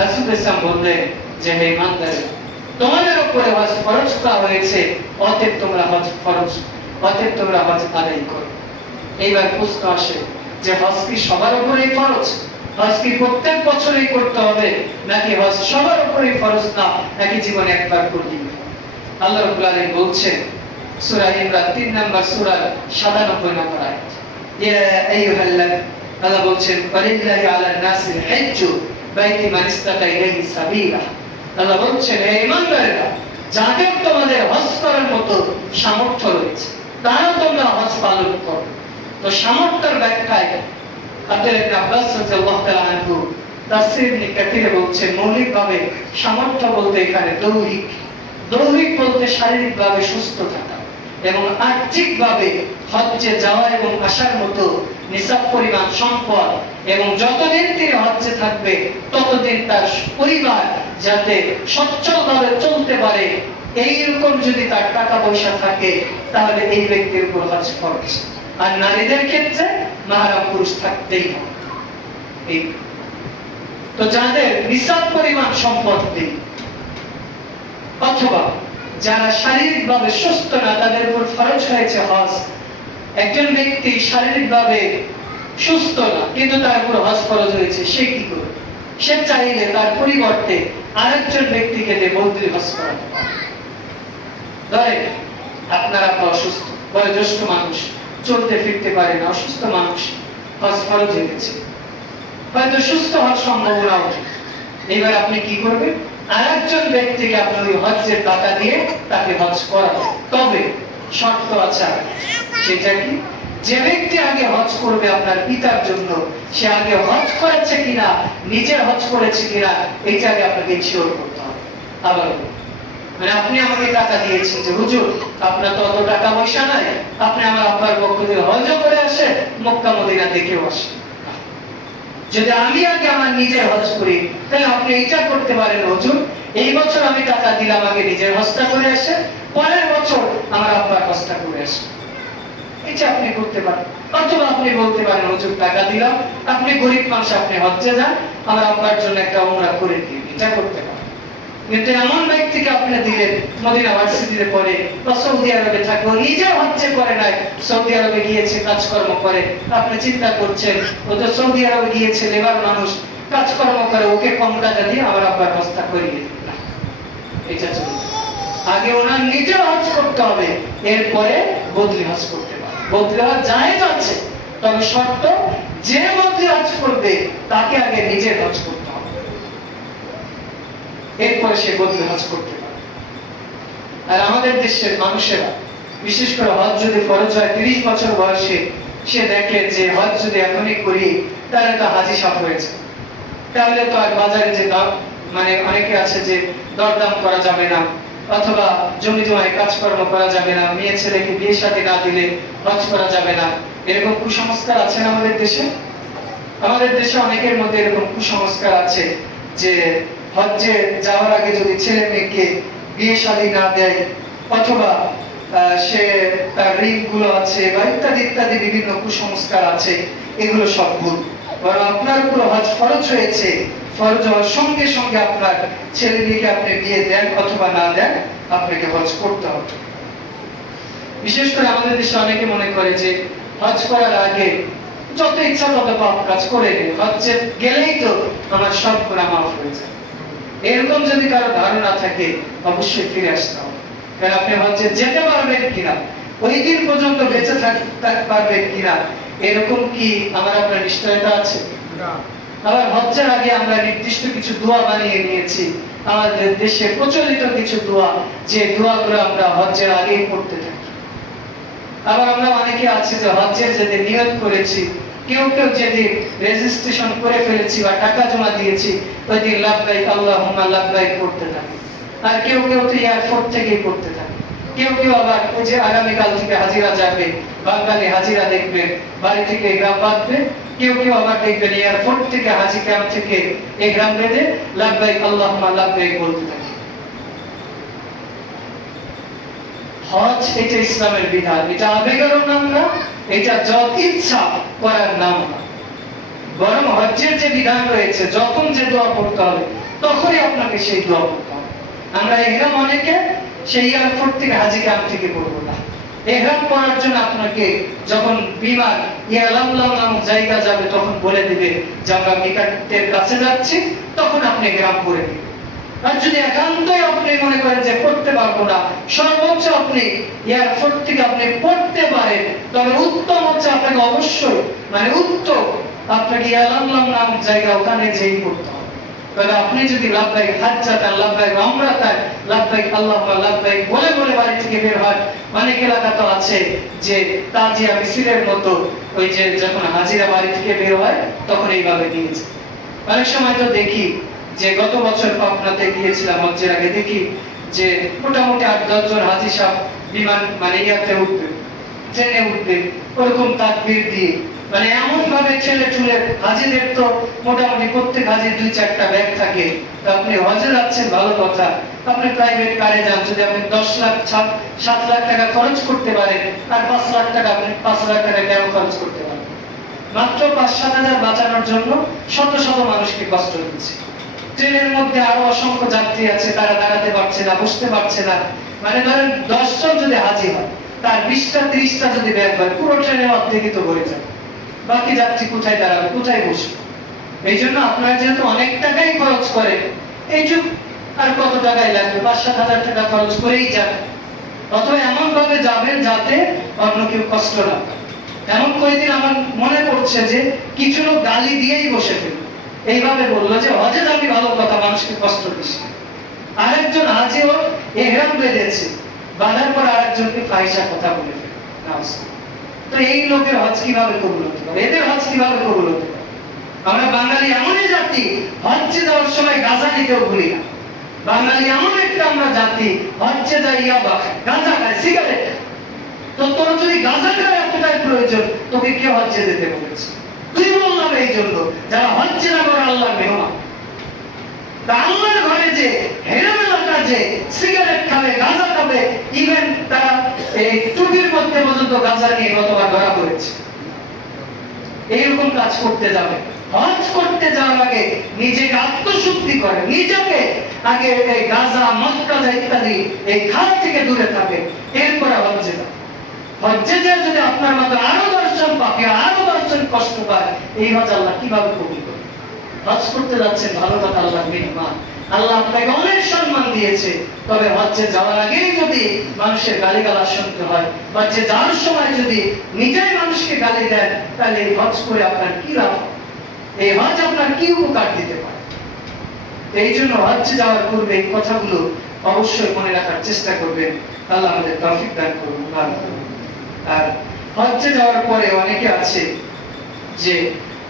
রাসূল সাল্লাল্লাহু বললেন যে হে ইমানদাররা, তোমাদের উপরে হজ ফরজ করা হয়েছে, অতএব তোমরা হজ ফরজ, অতএব তোমরা হজ আদায় করো। এইবার প্রশ্ন আসে যে হজ কি সবার উপরেই ফরজ? হজ কি প্রত্যেক বছরই করতে হবে, নাকি হজ সবার উপরেই ফরজ না, নাকি জীবনে একবার করলেই? আল্লাহ রাব্বুল আলামিন বলছেন সূরা ইমরান 3 নম্বর সূরার 97 নম্বর আয়াত, ইয়া আইয়ুহাল্লাযী, আল্লাহ বলছেন ওয়ালিল্লাহি আলান নাসিল হজ্জু বাইতি মান ইসতাতা ইলাইহি সাবিলা। আল্লাহ বলছেন হে ঈমানদারেরা, যাদের তোমাদের হজ করার মতো সামর্থ্য রয়েছে তারা তোমরা হজ পালন করো। তো সামর্থ্যের ব্যাখ্যায় আব্দুল্লাহ ইবনে আব্বাস রাদিয়াল্লাহু তাআলা আনহু তাফসীর ইবনে কাসীরে বলছেন মৌলিকভাবে সামর্থ্য বলতে এখানে দৈহিক, দৈহিক বলতে শারীরিকভাবে সুস্থ থাকা এবং আর্থিকভাবে হজ্জে যাওয়া এবং আসার মতো নিসাব পরিমাণ সম্পদ, এবং যতদিন তিনি হজ্জে থাকবে ততদিন তার পরিবার যাতে সচ্ছলভাবে চলতে পারে, এইরকম যদি তার টাকা পয়সা থাকে তাহলে এই ব্যক্তির উপর হজ ফরজ। আর নারীদের ক্ষেত্রে মাহরাম পুরুষ থাকতেই হবে। তো যাদের নিসাব পরিমাণ সম্পদ নেই অথবা যারা শারীরিকভাবে সুস্থ না, তাদের উপর ফরজ হয়েছে হজ। একজন ব্যক্তি শারীরিকভাবে সুস্থ না কিন্তু তার উপর হজ ফরজ হয়েছে, সে কি করবে? সে চাইলে তার পরিবর্তে আরেকজন ব্যক্তিকে দিয়ে বদলি হজ করাতে পারে। ধরে আপনার আপা অসুস্থ, বয়োজ্যেষ্ঠ মানুষ, চলতে ফিরতে পারে না, অসুস্থ মানুষ, হজ ফরজ হয়েছে, হয়তো সুস্থ হওয়ার সম্ভাবনা আছে। এবার আপনি কি করবেন? আরেকজন ব্যক্তিকে আপনি ওই হজ্জের টাকা দিয়ে তাকে হজ করাবেন। তবে শর্ত আছে, সেটা কি? যে ব্যক্তি আগে হজ করবে আপনার পিতার জন্য, সে আগে হজ করেছে কিনা, নিজে হজ করেছে কিনা, এইটা আগে আপনাকে ইনশিওর করতে হবে। আবার মানে আপনি আমাকে টাকা দিয়েছেন যে হুজুর আপনার তো অত টাকা পয়সা নাই, আপনি আমার আব্বার পক্ষ থেকে হজও করে আসে, মক্কা মদিনা দেখেও আসে। যদি আমি আগে আমার নিজের হজ করি তাহলে আপনি এইটা করতে পারেন, হুজুর এই বছর আমি টাকা দিলাম আগে নিজের হজটা করে আসে, পরের বছর আমার আব্বার হজটা করে আসে, এটা আপনি করতে পারেন। অথবা আপনি বলতে পারেন হুজুর টাকা দিলাম, আপনি গরিব মানুষ, আপনি হজ্জে যান, আমার আব্বার জন্য একটা উমরা করে দিন, এটা করতে পারেন। কিন্তু এমন ব্যক্তিকে আপনি দিলেন মদিনা ভার্সিটিতে পড়ে বা সৌদি আরবে থাকে, ও নিজে হজ্জে করে নাই, সৌদি আরবে গিয়েছে কাজকর্ম করে, আপনি চিন্তা করছেন ও তো সৌদি আরবে গিয়েছে লেবার মানুষ, কাজকর্ম করে, ওকে কম টাকা দিয়ে আমার আব্বার হজটা করিয়ে দিন না, এটা চলবে। আগে ওনার নিজে হজ করতে হবে, এরপরে বদলি হজ করতে পারে। বদলি হজ জায়েজ আছে, তবে শর্ত, যে মধ্যে হজ করবে তাকে আগে নিজে হজ করতে হবে, এরপরে সে বদলে হজ করতে পারে। আর আমাদের দেশের মানুষেরা বিশেষ করে হজ যদি ফরজ হয় 30 বছর বয়সে, সে দেখে যে হজ যদি এখনই করি তাহলে তো হাজি সাহেব হয়েছে, তাহলে তো আর বাজারে যে মানে অনেকে আছে যে দরদাম করা যাবে না, অথবা জমি জমায় কাজকর্ম করা যাবে না, মেয়ে ছেলেকে বিয়ে শাদী না দিলে হজ করা যাবে না, এরকম কুসংস্কার আছে আমাদের দেশে। আমাদের দেশে অনেকের মধ্যে এরকম কুসংস্কার আছে যে হজ্জে যাওয়ার আগে যদি ছেলে মেয়েকে বিয়ে শাদী না দেয়, অথবা সে তার ঋণ গুলো আছে বা ইত্যাদি ইত্যাদি বিভিন্ন কুসংস্কার আছে, এগুলো সব ভুল। বরং আপনার উপর হজ ফরজ হয়েছে, ফরজ হওয়ার সঙ্গে সঙ্গে আপনার ছেলে মেয়েকে আপনি বিয়ে দেন অথবা না দেন, আপনাকে হজ করতে হবে। বিশেষ করে আমাদের দেশে অনেকে মনে করে যে হজ করার আগে যত ইচ্ছা তত পাপ কাজ করে নেই, হজ্জে গেলেই তো আমার সব গুনাহ মাফ হয়ে যায়। এরকম যদি কারো ধারণা থাকে, অবশ্যই ফিরে আসতে হবে। কারণ আপনি হজ্জে যেতে পারবেন কিনা, ওই দিন পর্যন্ত বেঁচে থাকতে পারবেন কিনা, এরকম কি আমার আপনার নিশ্চয়তা আছে? আবার হজ্জের আগে আমরা নির্দিষ্ট কিছু দোয়া বানিয়ে নিয়েছি, আমাদের দেশে প্রচলিত কিছু দোয়া, যে দোয়াগুলো আমরা হজ্জের আগেই পড়তে থাকি। আবার আমরা অনেকে আছি যে হজ্জের যেদিন নিয়ত করেছি, কেউ কেউ যেদিন রেজিস্ট্রেশন করে ফেলেছি বা টাকা জমা দিয়েছি, ওই দিন লাব্বাইক আল্লাহুম্মা লাব্বাইক পড়তে থাকি। আর কেউ কেউ তো এয়ারপোর্ট থেকেই পড়তে থাকে। কেউ কেউ আবার ওই যে আগামীকাল থেকে হাজিরা যাবে, বাঙালি হাজিরা দেখবেন, বাড়ি থেকে গ্রাম বাঁধবে, কেউ কেউ আবার দেখবেন এয়ারপোর্ট থেকে হাজি ক্যাম্প থেকে এই গ্রাম বেঁধে লাব্বাইক আল্লাহুম্মা লাব্বাইক বলতে থাকে। হজ এটা ইসলামের বিধান, এটা আবেগের নাম না, এটা যত ইচ্ছা করার নাম না। বরং হজ্জের যে বিধান রয়েছে, যখন যে দোয়া পড়তে হবে তখনই আপনাকে সেই দোয়া পড়তে হবে। আমরা ইহরাম অনেকে সেই এয়ারপোর্ট থেকে হাজি ক্যাম্প থেকে পড়ব না। ইহরাম পড়ার জন্য আপনাকে যখন বিমান ইয়ালামলাম নামক জায়গা যাবে তখন বলে দিবে যে আমরা মিকাতের কাছে যাচ্ছি, তখন আপনি ইহরাম পরে দিবেন। আর যদি একান্তই আপনি মনে করেন যে পড়তে পারবো না, সর্বোচ্চ আপনি এয়ারপোর্ট থেকে আপনি পড়তে পারেন, তবে উত্তম হচ্ছে আপনাকে অবশ্যই উত্তম আপনাকে ইয়ালামলাম নামক জায়গা ওখানে যেই পড়তে হবে। তবে আপনি যদি লাব্বাইক হাজ্জাতান লাব্বাইক উমরাতান লাব্বাইক আল্লাহুম্মা লাব্বাইক বলে বলে বাড়ি থেকে বের হয়, অনেক এলাকা তো আছে যে তাজিয়া মিছিলের মতো, ওই যে যখন হাজিরা বাড়ি থেকে বের হয় তখন এইভাবে দিয়েছে। অনেক সময় তো দেখি যে গত বছর পাবনাতে গিয়েছিলাম হজ্জের আগে, দেখি যে মোটামুটি 8-10 জন হাজি সাহেব বিমান ইয়াতে উঠবে, ট্রেনে উঠবে, ওরকম তাকবীর দিয়ে এমন ভাবে ছেলে ঠুলে, হাজিদের তো মোটামুটি প্রত্যেক হাজির 2-4টা ব্যাগ থাকে। তো আপনি হজে যাচ্ছেন ভালো কথা, আপনি প্রাইভেট কারে যান, যদি আপনি 10 লাখ 7 লাখ টাকা খরচ করতে পারেন, আর 5 লাখ টাকা আপনি 5 লাখ টাকা কেন খরচ করতে পারেন? মাত্র 5-7 হাজার বাঁচানোর জন্য শত শত মানুষকে কষ্ট দিচ্ছে। ট্রেনের মধ্যে আরো অসংখ্য যাত্রী আছে, তারা দাঁড়াতে পারছে না, বসতে পারছে না। ধরেন 10 জন যদি হাজি হয়, তার 20টা 30টা যদি ব্যাগ হয়, পুরো ট্রেনের অর্ধেকই তো ভরে যাবে। বাকি যাত্রী কোথায় দাঁড়াবে, কোথায় বসবে? এই জন্য আপনারা যেহেতু অনেক টাকাই খরচ করেন, এই যুগ আর কত টাকাই লাগবে, 5-7 হাজার টাকা খরচ করেই যান। অথবা এমন ভাবে যাবেন যাতে অন্য কেউ কষ্ট না পায়। এমন কয়েকদিন আমার মনে পড়ছে যে কিছু লোক গালি দিয়েই বসে ফেলল, এইভাবে বললো যে হজে যাবি ভালো কথা, মানুষকে কষ্ট দিস। আরেকজন হাজিও ইহরাম বেঁধেছে, বাঁধার পর আরেকজনকে ফাহিশা কথা বলে ফেলে। তো এই লোকের হজ কিভাবে কবুল হতে পারে? এদের হজ কিভাবে কবুল হতে পারে? আমরা বাঙালি এমনই জাতি, হজ্জে যাওয়ার সময় গাঁজা নিতেও ভুলি না। বাঙালি এমন একটা আমরা জাতি, হজ্জে যাই ইয়াবা, গাঁজা খায়, সিগারেট। তো তোর যদি গাঁজা খায় এতটাই প্রয়োজন, তোকে কে হজ্জে যেতে বলেছে? তুই বললাম এই জন্য যারা হজ্জে না করে আল্লাহর মেহমান। তা আল্লাহর ঘরে যে হেরামেলাটা যে সিগারেট খাবে, গাঁজা খাবে, ইভেন তারা এই টুপির মধ্যে পর্যন্ত গাঁজা নিয়ে গতবার ধরা পড়েছে। এইরকম কাজ করতে যাবে, হজ করতে যাওয়ার আগে নিজেকে আত্মশুদ্ধি করে, নিজেকে আগে এই গাঁজা মদ ইত্যাদি এই খাত থেকে দূরে থাকে, এরপরে হজ্জে যাবে। হজ্জে যায় যদি আপনার মতো আরো 10 জন পাপী, আরো 10 জন কষ্ট পায়, এই হজ আল্লাহ কিভাবে কবুল করবে? হজ করতে যাচ্ছেন ভালো কথা, আল্লাহর মেহমান, আল্লাহ আপনাকে অনেক সম্মান দিয়েছে, তবে হজ্জে যাওয়ার আগেই যদি মানুষের গালিগালাজ শুনতে হয়, হজ্জে যাওয়ার সময় যদি নিজেই মানুষকে গালি দেন, তাহলে এই হজ করে আপনার কি লাভ? এই হজ আপনার কি উপকার দিতে পারে? এই জন্য হজ্জে যাওয়ার পূর্বে এই কথাগুলো অবশ্যই মনে রাখার চেষ্টা করবেন। আল্লাহ আমাদের তৌফিক দান করুন। আর হজ্জে যাওয়ার পরে অনেকে আছে যে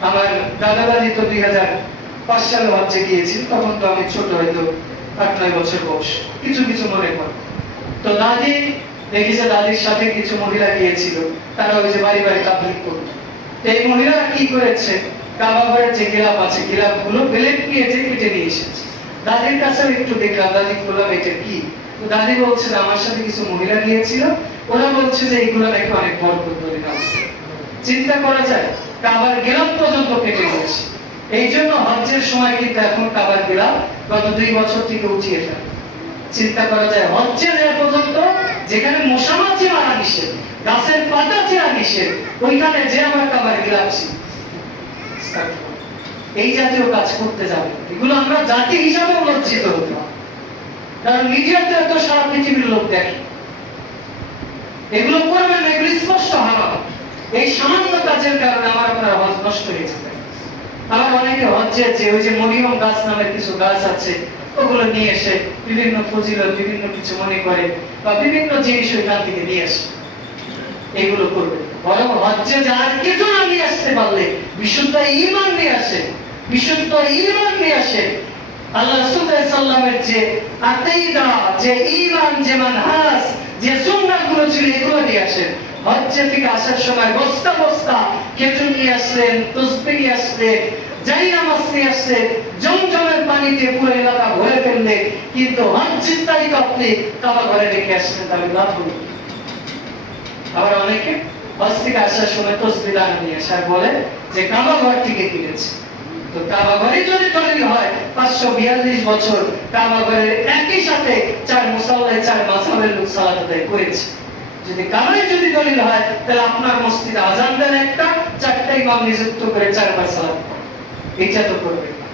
আমার দাদা দাদি তো 2005 সালে হজ্জে গিয়েছিল, তখন তো আমি ছোট, হয়তো 8-9 বছর বয়স, কিছু কিছু মনে পড়ে। তো দাদি দেখেছে, দাদির সাথে কিছু মহিলা গিয়েছিল, তারা ওই যে বাড়ি বাড়ি তাবলীগ করতো। এই মহিলারা কি করেছে, কাবা ঘরের যে গিলাপ আছে, গিলাপ গুলো বেলেট নিয়েছে, কেটে নিয়ে এসেছে। দাদির কাছে একটু দেখলাম, দাদি বললাম এটা কি? তো দাদি বলছে আমার সাথে কিছু মহিলা গিয়েছিল, ওরা বলছে যে এইগুলো নাকি অনেক বরকত বলে আছে। চিন্তা করা যায়, কাবার গিলাপ পর্যন্ত কেটে নিয়েছে। এই জন্য হজ্জের সময় কিন্তু এখন কাবার গিলাপ গত 2 বছর থেকে উঠিয়ে ফেলে। চিন্তা করা যায়, হজ্জের এ পর্যন্ত যেখানে মশা মাছি মারা নিষেধ, গাছের পাতা ছেঁড়া নিষেধ, ওইখানে যে আমার কাবার গিলাপ ছিল। এই জাতীয় কাজ করতে যাবে, এগুলো আমরা জাতি হিসাবে লজ্জিত হতে হবে। কারণ মিডিয়াতে তো সারা পৃথিবীর লোক দেখে, এগুলো করবেন, এগুলো স্পষ্ট হারাম। এই সামান্য কাজের কারণে আমার আপনার হজ নষ্ট হয়ে যাবে। আবার অনেকে হজ্জে যে ওই যে মরিয়ম গাছ নামের কিছু গাছ আছে, ওগুলো নিয়ে এসে বিভিন্ন ফজিলত, বিভিন্ন কিছু মনে করে, বা বিভিন্ন জিনিস ওইখান থেকে নিয়ে আসে, এগুলো করবে। বরং হজ্জে যার কিছু না নিয়ে আসতে পারলে বিশুদ্ধ ঈমান নিয়ে আসে, বিশুদ্ধ ঈমান নিয়ে আসে। আল্লাহ রাসূল সাল্লাল্লাহু যে আকীদা, যে ঈমান, যে মানহাজ, যে সুন্নাহগুলো ছিল, এগুলো নিয়ে আসে। হজ্জে থেকে আসার সময় বস্তা বস্তা খেজুর নিয়ে আসলেন, তাসবিহ নিয়ে আসলেন, যাই নামাজ নিয়ে আসলেন, জমজমের পানিতে পুরো এলাকা ভরে ফেললে, কিন্তু হজ্জের তারিখ আপনি কাবা ঘরে রেখে আসলেন, তাহলে লাভ হলো। আবার অনেকে হজ থেকে আসার সময় তাসবিহ দান নিয়ে আসে আর বলে যে কাবা ঘর থেকে কিনেছে। তো কাবা ঘরে যদি তৈরি হয় 542 বছর কাবা ঘরের একই সাথে 4 মুসাল্লায় 4 মাযহাবের লোক সালাত আদায় করেছে। যদি কাবায় যদি দলিল হয়, তাহলে আপনার মসজিদে আযান দেন একটা, 4টা ইমাম নিযুক্ত করে 4 বার সালাত পড়ে, এটা তো করবে না।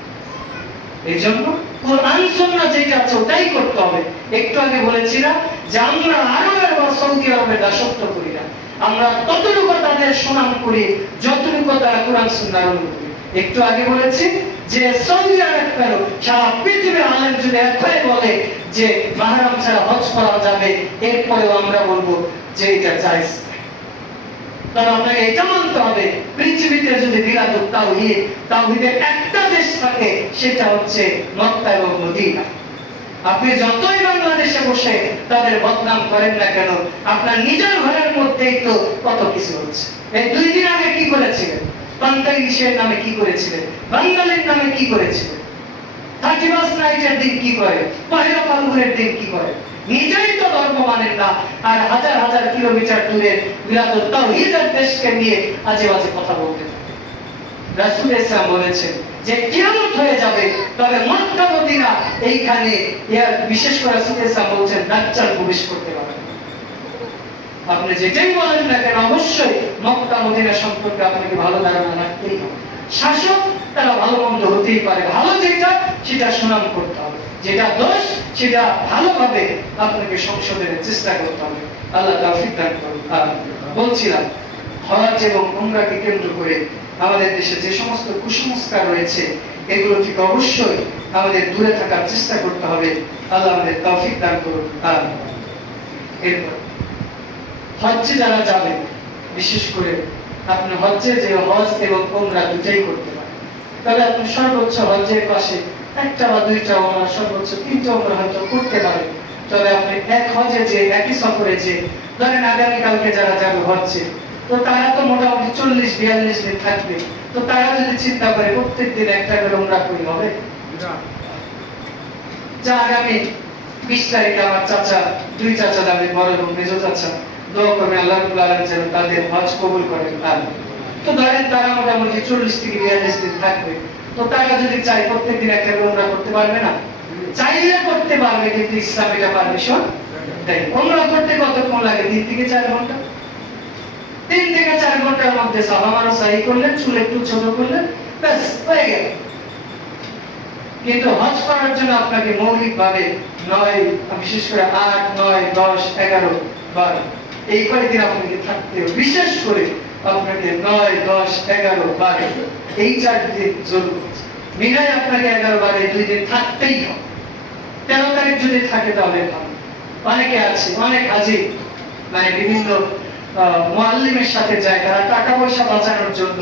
এইজন্য কোরআন সুন্নাহ যেটা আছে ওটাই করতে হবে। একটু আগে বলেছিলাম যে আমরা আরবের বা সৌদি আরবের দাসত্ব করি না, আমরা ততটুকু তাদের সুনাম করি যতটুকু তারা কোরআন সুন্নাহর অনুযায়ী করি। একটু আগে বলেছি যে সৌদি আরব কেন, সারা পৃথিবীর আলেম যদি একই বলে যে মাহরাম ছাড়া হজ করা যাবে, এরপরেও আমরা বলবো যে এটা জায়েজ। তবে আপনাকে এটা মানতে হবে, পৃথিবীতে যদি বিলাদুত তাওহীদ, তাওহীদের একটা দেশ থাকে, সেটা হচ্ছে মক্কা এবং মদিনা। আপনি যতই বাংলাদেশে বসে তাদের বদনাম করেন না কেন, আপনার নিজের ঘরের মধ্যেই তো কত কিছু হচ্ছে। এই 2 দিন আগে কি করেছিলেন? পান্তাইশের নামে কি করেছিলেন? বাঙালির নামে কি করেছিলেন? 31 নাইটের দিন কি করে? পহেলা ফাল্গুনের দিন কি করে? নিজেই তো ধর্ম মানেন না, আর হাজার হাজার কিলোমিটার দূরে বিলাদুত তাওহীদের দেশকে নিয়ে আজে বাজে কথা বলতে থাকে। রাসূল ইসলাম বলেছেন যে কিয়ামত হয়ে যাবে, তবে মক্কা মদিনা এইখানে বিশেষ করে রাসূল ইসলাম বলেছেন দাজ্জাল প্রবেশ করতে পারবে। আপনি যেটাই বলেন না কেন, অবশ্যই মক্কা মদিনা সম্পর্কে আপনাকে ভালো ধারণা রাখতেই হবে। শাসক তারা ভালো মন্দ হতেই পারে, ভালো যেটা সেটা সুনাম করতে হবে, যেটা দোষ সেটা ভালোভাবে আপনাকে সংশোধনের চেষ্টা করতে হবে। আল্লাহ তৌফিক দান করুন। বলছিলাম হজ এবং উমরাকে কেন্দ্র করে আমাদের দেশে যে সমস্ত কুসংস্কার রয়েছে, এগুলো থেকে অবশ্যই আমাদের দূরে থাকার চেষ্টা করতে হবে। আল্লাহ আমাদের তৌফিক দান করুন। এরপর হজ্জে যারা যাবে, বিশেষ করে আপনি হজ্জে যে হজ এবং উমরা দুটাই করতে পারেন, তবে আপনি সর্বোচ্চ হজ্জের পাশে একটা বা দুইটা উমরা, সর্বোচ্চ 3টা উমরা হয়তো করতে পারেন। তবে আপনি এক হজে যে একই সফরে যে ধরেন আগামী কালকে যারা যাবে হজ্জে, তো তারা তো মোটামুটি 40-42 দিন থাকবে। তো তারা যদি চিন্তা করে প্রত্যেক দিন একটা করে উমরা করি, হবে? যা আগামী 20 তারিখে আমার চাচা, 2 চাচা যাবে, বড় এবং মেজো চাচা, দোয়া করবেন আল্লাহ রাব্বুল আলামিন যেন তাদের হজ কবুল করেন। তো ধরেন তারা মোটামুটি 40-42 দিন থাকবে। তো তারা যদি চায় প্রত্যেক দিন একটা উমরা করতে পারবে না? চাইলে করতে পারবে, কিন্তু ইসলাম এটা পারমিশন দেয়। উমরা করতে কতক্ষণ লাগে? 3 থেকে 4 ঘন্টা। 3 থেকে 4 ঘন্টার মধ্যে সাফা মারো সাহি করলেন, চুল একটু ছোট করলেন, ব্যাস হয়ে গেল। কিন্তু হজ করার জন্য আপনাকে মৌলিকভাবে 9, বিশেষ করে 8, 9, 10, 11, 12 এই কয়েকদিন আপনাকে থাকতে হবে। বিশেষ করে আপনাকে 9, 10, 11, 12 এই 4 দিন জরুরি। মিনায় আপনাকে 11, 12 এই 2 দিন থাকতেই হবে। 13 তারিখ যদি থাকে তাহলে ভালো। অনেকে আছে, অনেক হাজি মানে বিভিন্ন মুআল্লিমের সাথে যায়, তারা টাকা পয়সা বাঁচানোর জন্য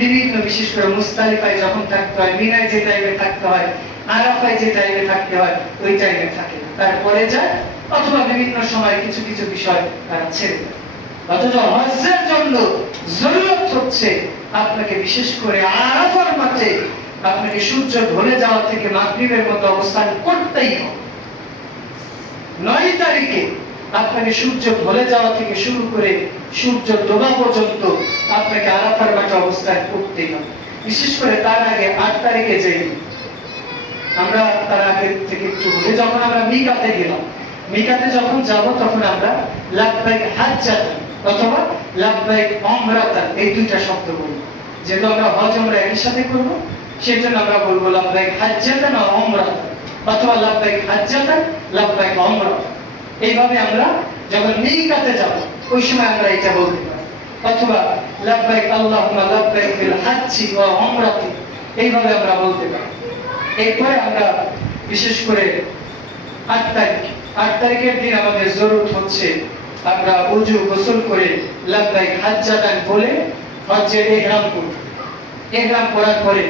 বিভিন্ন, বিশেষ করে মুজদালিফায় যখন থাকতে হয়, মিনায় যে টাইমে থাকতে হয়, আরাফায় যে টাইমে থাকতে হয়, ওই টাইমে থাকে না, তারপরে যায়, অথবা বিভিন্ন সময় কিছু কিছু বিষয় তারা ছেড়ে দেয়। অথচ হজ্জের জন্য জরুরত হচ্ছে আপনাকে বিশেষ করে আরাফার মাঠে আপনাকে সূর্য ঢলে যাওয়া থেকে মাগরিবের মতো অবস্থান করতেই হবে। 9 তারিখে আপনাকে সূর্য ঢলে যাওয়া থেকে শুরু করে সূর্য ডোবা পর্যন্ত আপনাকে আরাফার মাঠে অবস্থান করতেই হবে। বিশেষ করে তার আগে 8 তারিখে যাই আমরা, তার আগে থেকে একটু বলে, যখন আমরা মিকাতে গেলাম, মিকাতে যখন যাব তখন আমরা লাব্বাইক হাজ্জাতান অথবা লাব্বাইক উমরাতান এই দুইটা শব্দ বলবো। যেহেতু আমরা হজ উমরা একই সাথে করব, সেজন্য আমরা বলবো লাব্বাইক হাজ্জাতান ও উমরাতান, অথবা লাব্বাইক হাজ্জাতান লাব্বাইক উমরাতান। এইভাবে আমরা যখন মিকাতে যাব ওই সময় আমরা এটা বলতে পারি, অথবা লাব্বাইক আল্লাহুম্মা লাব্বাইক বিল হাজ্জি ওয়া উমরাতি, এইভাবে আমরা বলতে পারি। এরপরে আমরা বিশেষ করে 8 তারিখের দিন আমাদের জরুরত হচ্ছে আমরা ওযু গোসল করে লাব্বাইক হাজ্জাতান বলে হজ্জের ইহরাম করব। ইহরাম করার পরে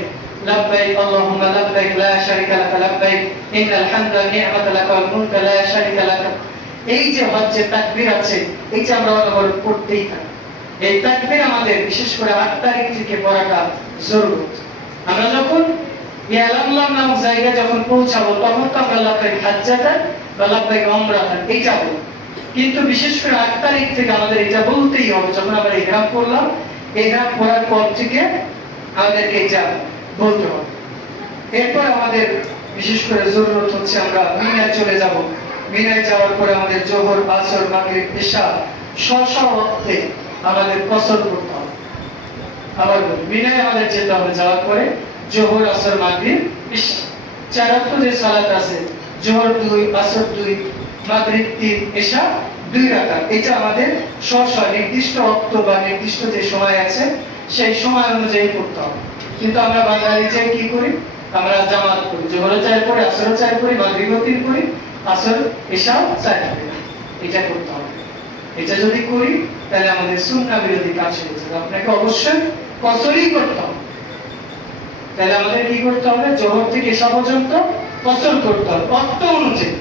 লাব্বাইক আল্লাহুম্মা লাব্বাইক লা শারিকা লাক লাব্বাইক ইন্নাল হামদা ওয়া নি'মাতা লাক ওয়াল মুলকা লা শারিকা লাক, এই যে হজ্জের তাকবীর আছে এইটা আমরা অনবরত পড়তেই থাকি। এই তাকবীর আমাদের বিশেষ করে 8 তারিখ থেকে পড়াটা জরুরত। আমরা যখন ইয়ালাল্লাহ নামক জায়গায় যখন পৌঁছাবো তখন তো আমরা লাব্বাইক হাজ্জাতান বা লাব্বাইক উমরাতান এইটা বলবো, কিন্তু বিশেষ করে 8 তারিখ থেকে আমাদের এটা বলতেই হবে। যখন আমরা ইহরাম করলাম, ইহরাম করার পর থেকে আমাদের এটা বলতে হবে। এরপর আমাদের বিশেষ করে জরুরত হচ্ছে আমরা মিনায় চলে যাব। মিনায় যাওয়ার পরে আমাদের যোহর, আসর, মাগরিব, ইশা স্ব ওয়াক্তে আমাদের কসর করতে হবে। আবার মিনায় আমাদের যেতে হবে, যাওয়ার পরে যোহর, আসর, মাগরিব, ইশা 4 ওয়াক্ত যে সালাত আছে, যোহর 2, আসর 2, মাগরিব 3, ইশা 2 রাকাত, এটা আমাদের নির্দিষ্ট ওয়াক্ত বা নির্দিষ্ট যে সময় আছে সেই সময় অনুযায়ী করতে হবে। কিন্তু আমরা বাঙালি যে কি করি, আমরা জামাত করি, যোহর 4 পরে, আসর 4 পরে, মাগরিব 3 পরে, আসর ইশা 4 পরে, এটা করতে হবে। এটা যদি করি তাহলে আমাদের সুন্নাহ বিরোধী কাজ হয়ে যাবে। আপনাকে অবশ্যই কসরই করতে হবে। তাহলে আমাদের কি করতে হবে, যোহর থেকে ইশা পর্যন্ত কসর করতে হবে ওয়াক্ত অনুযায়ী।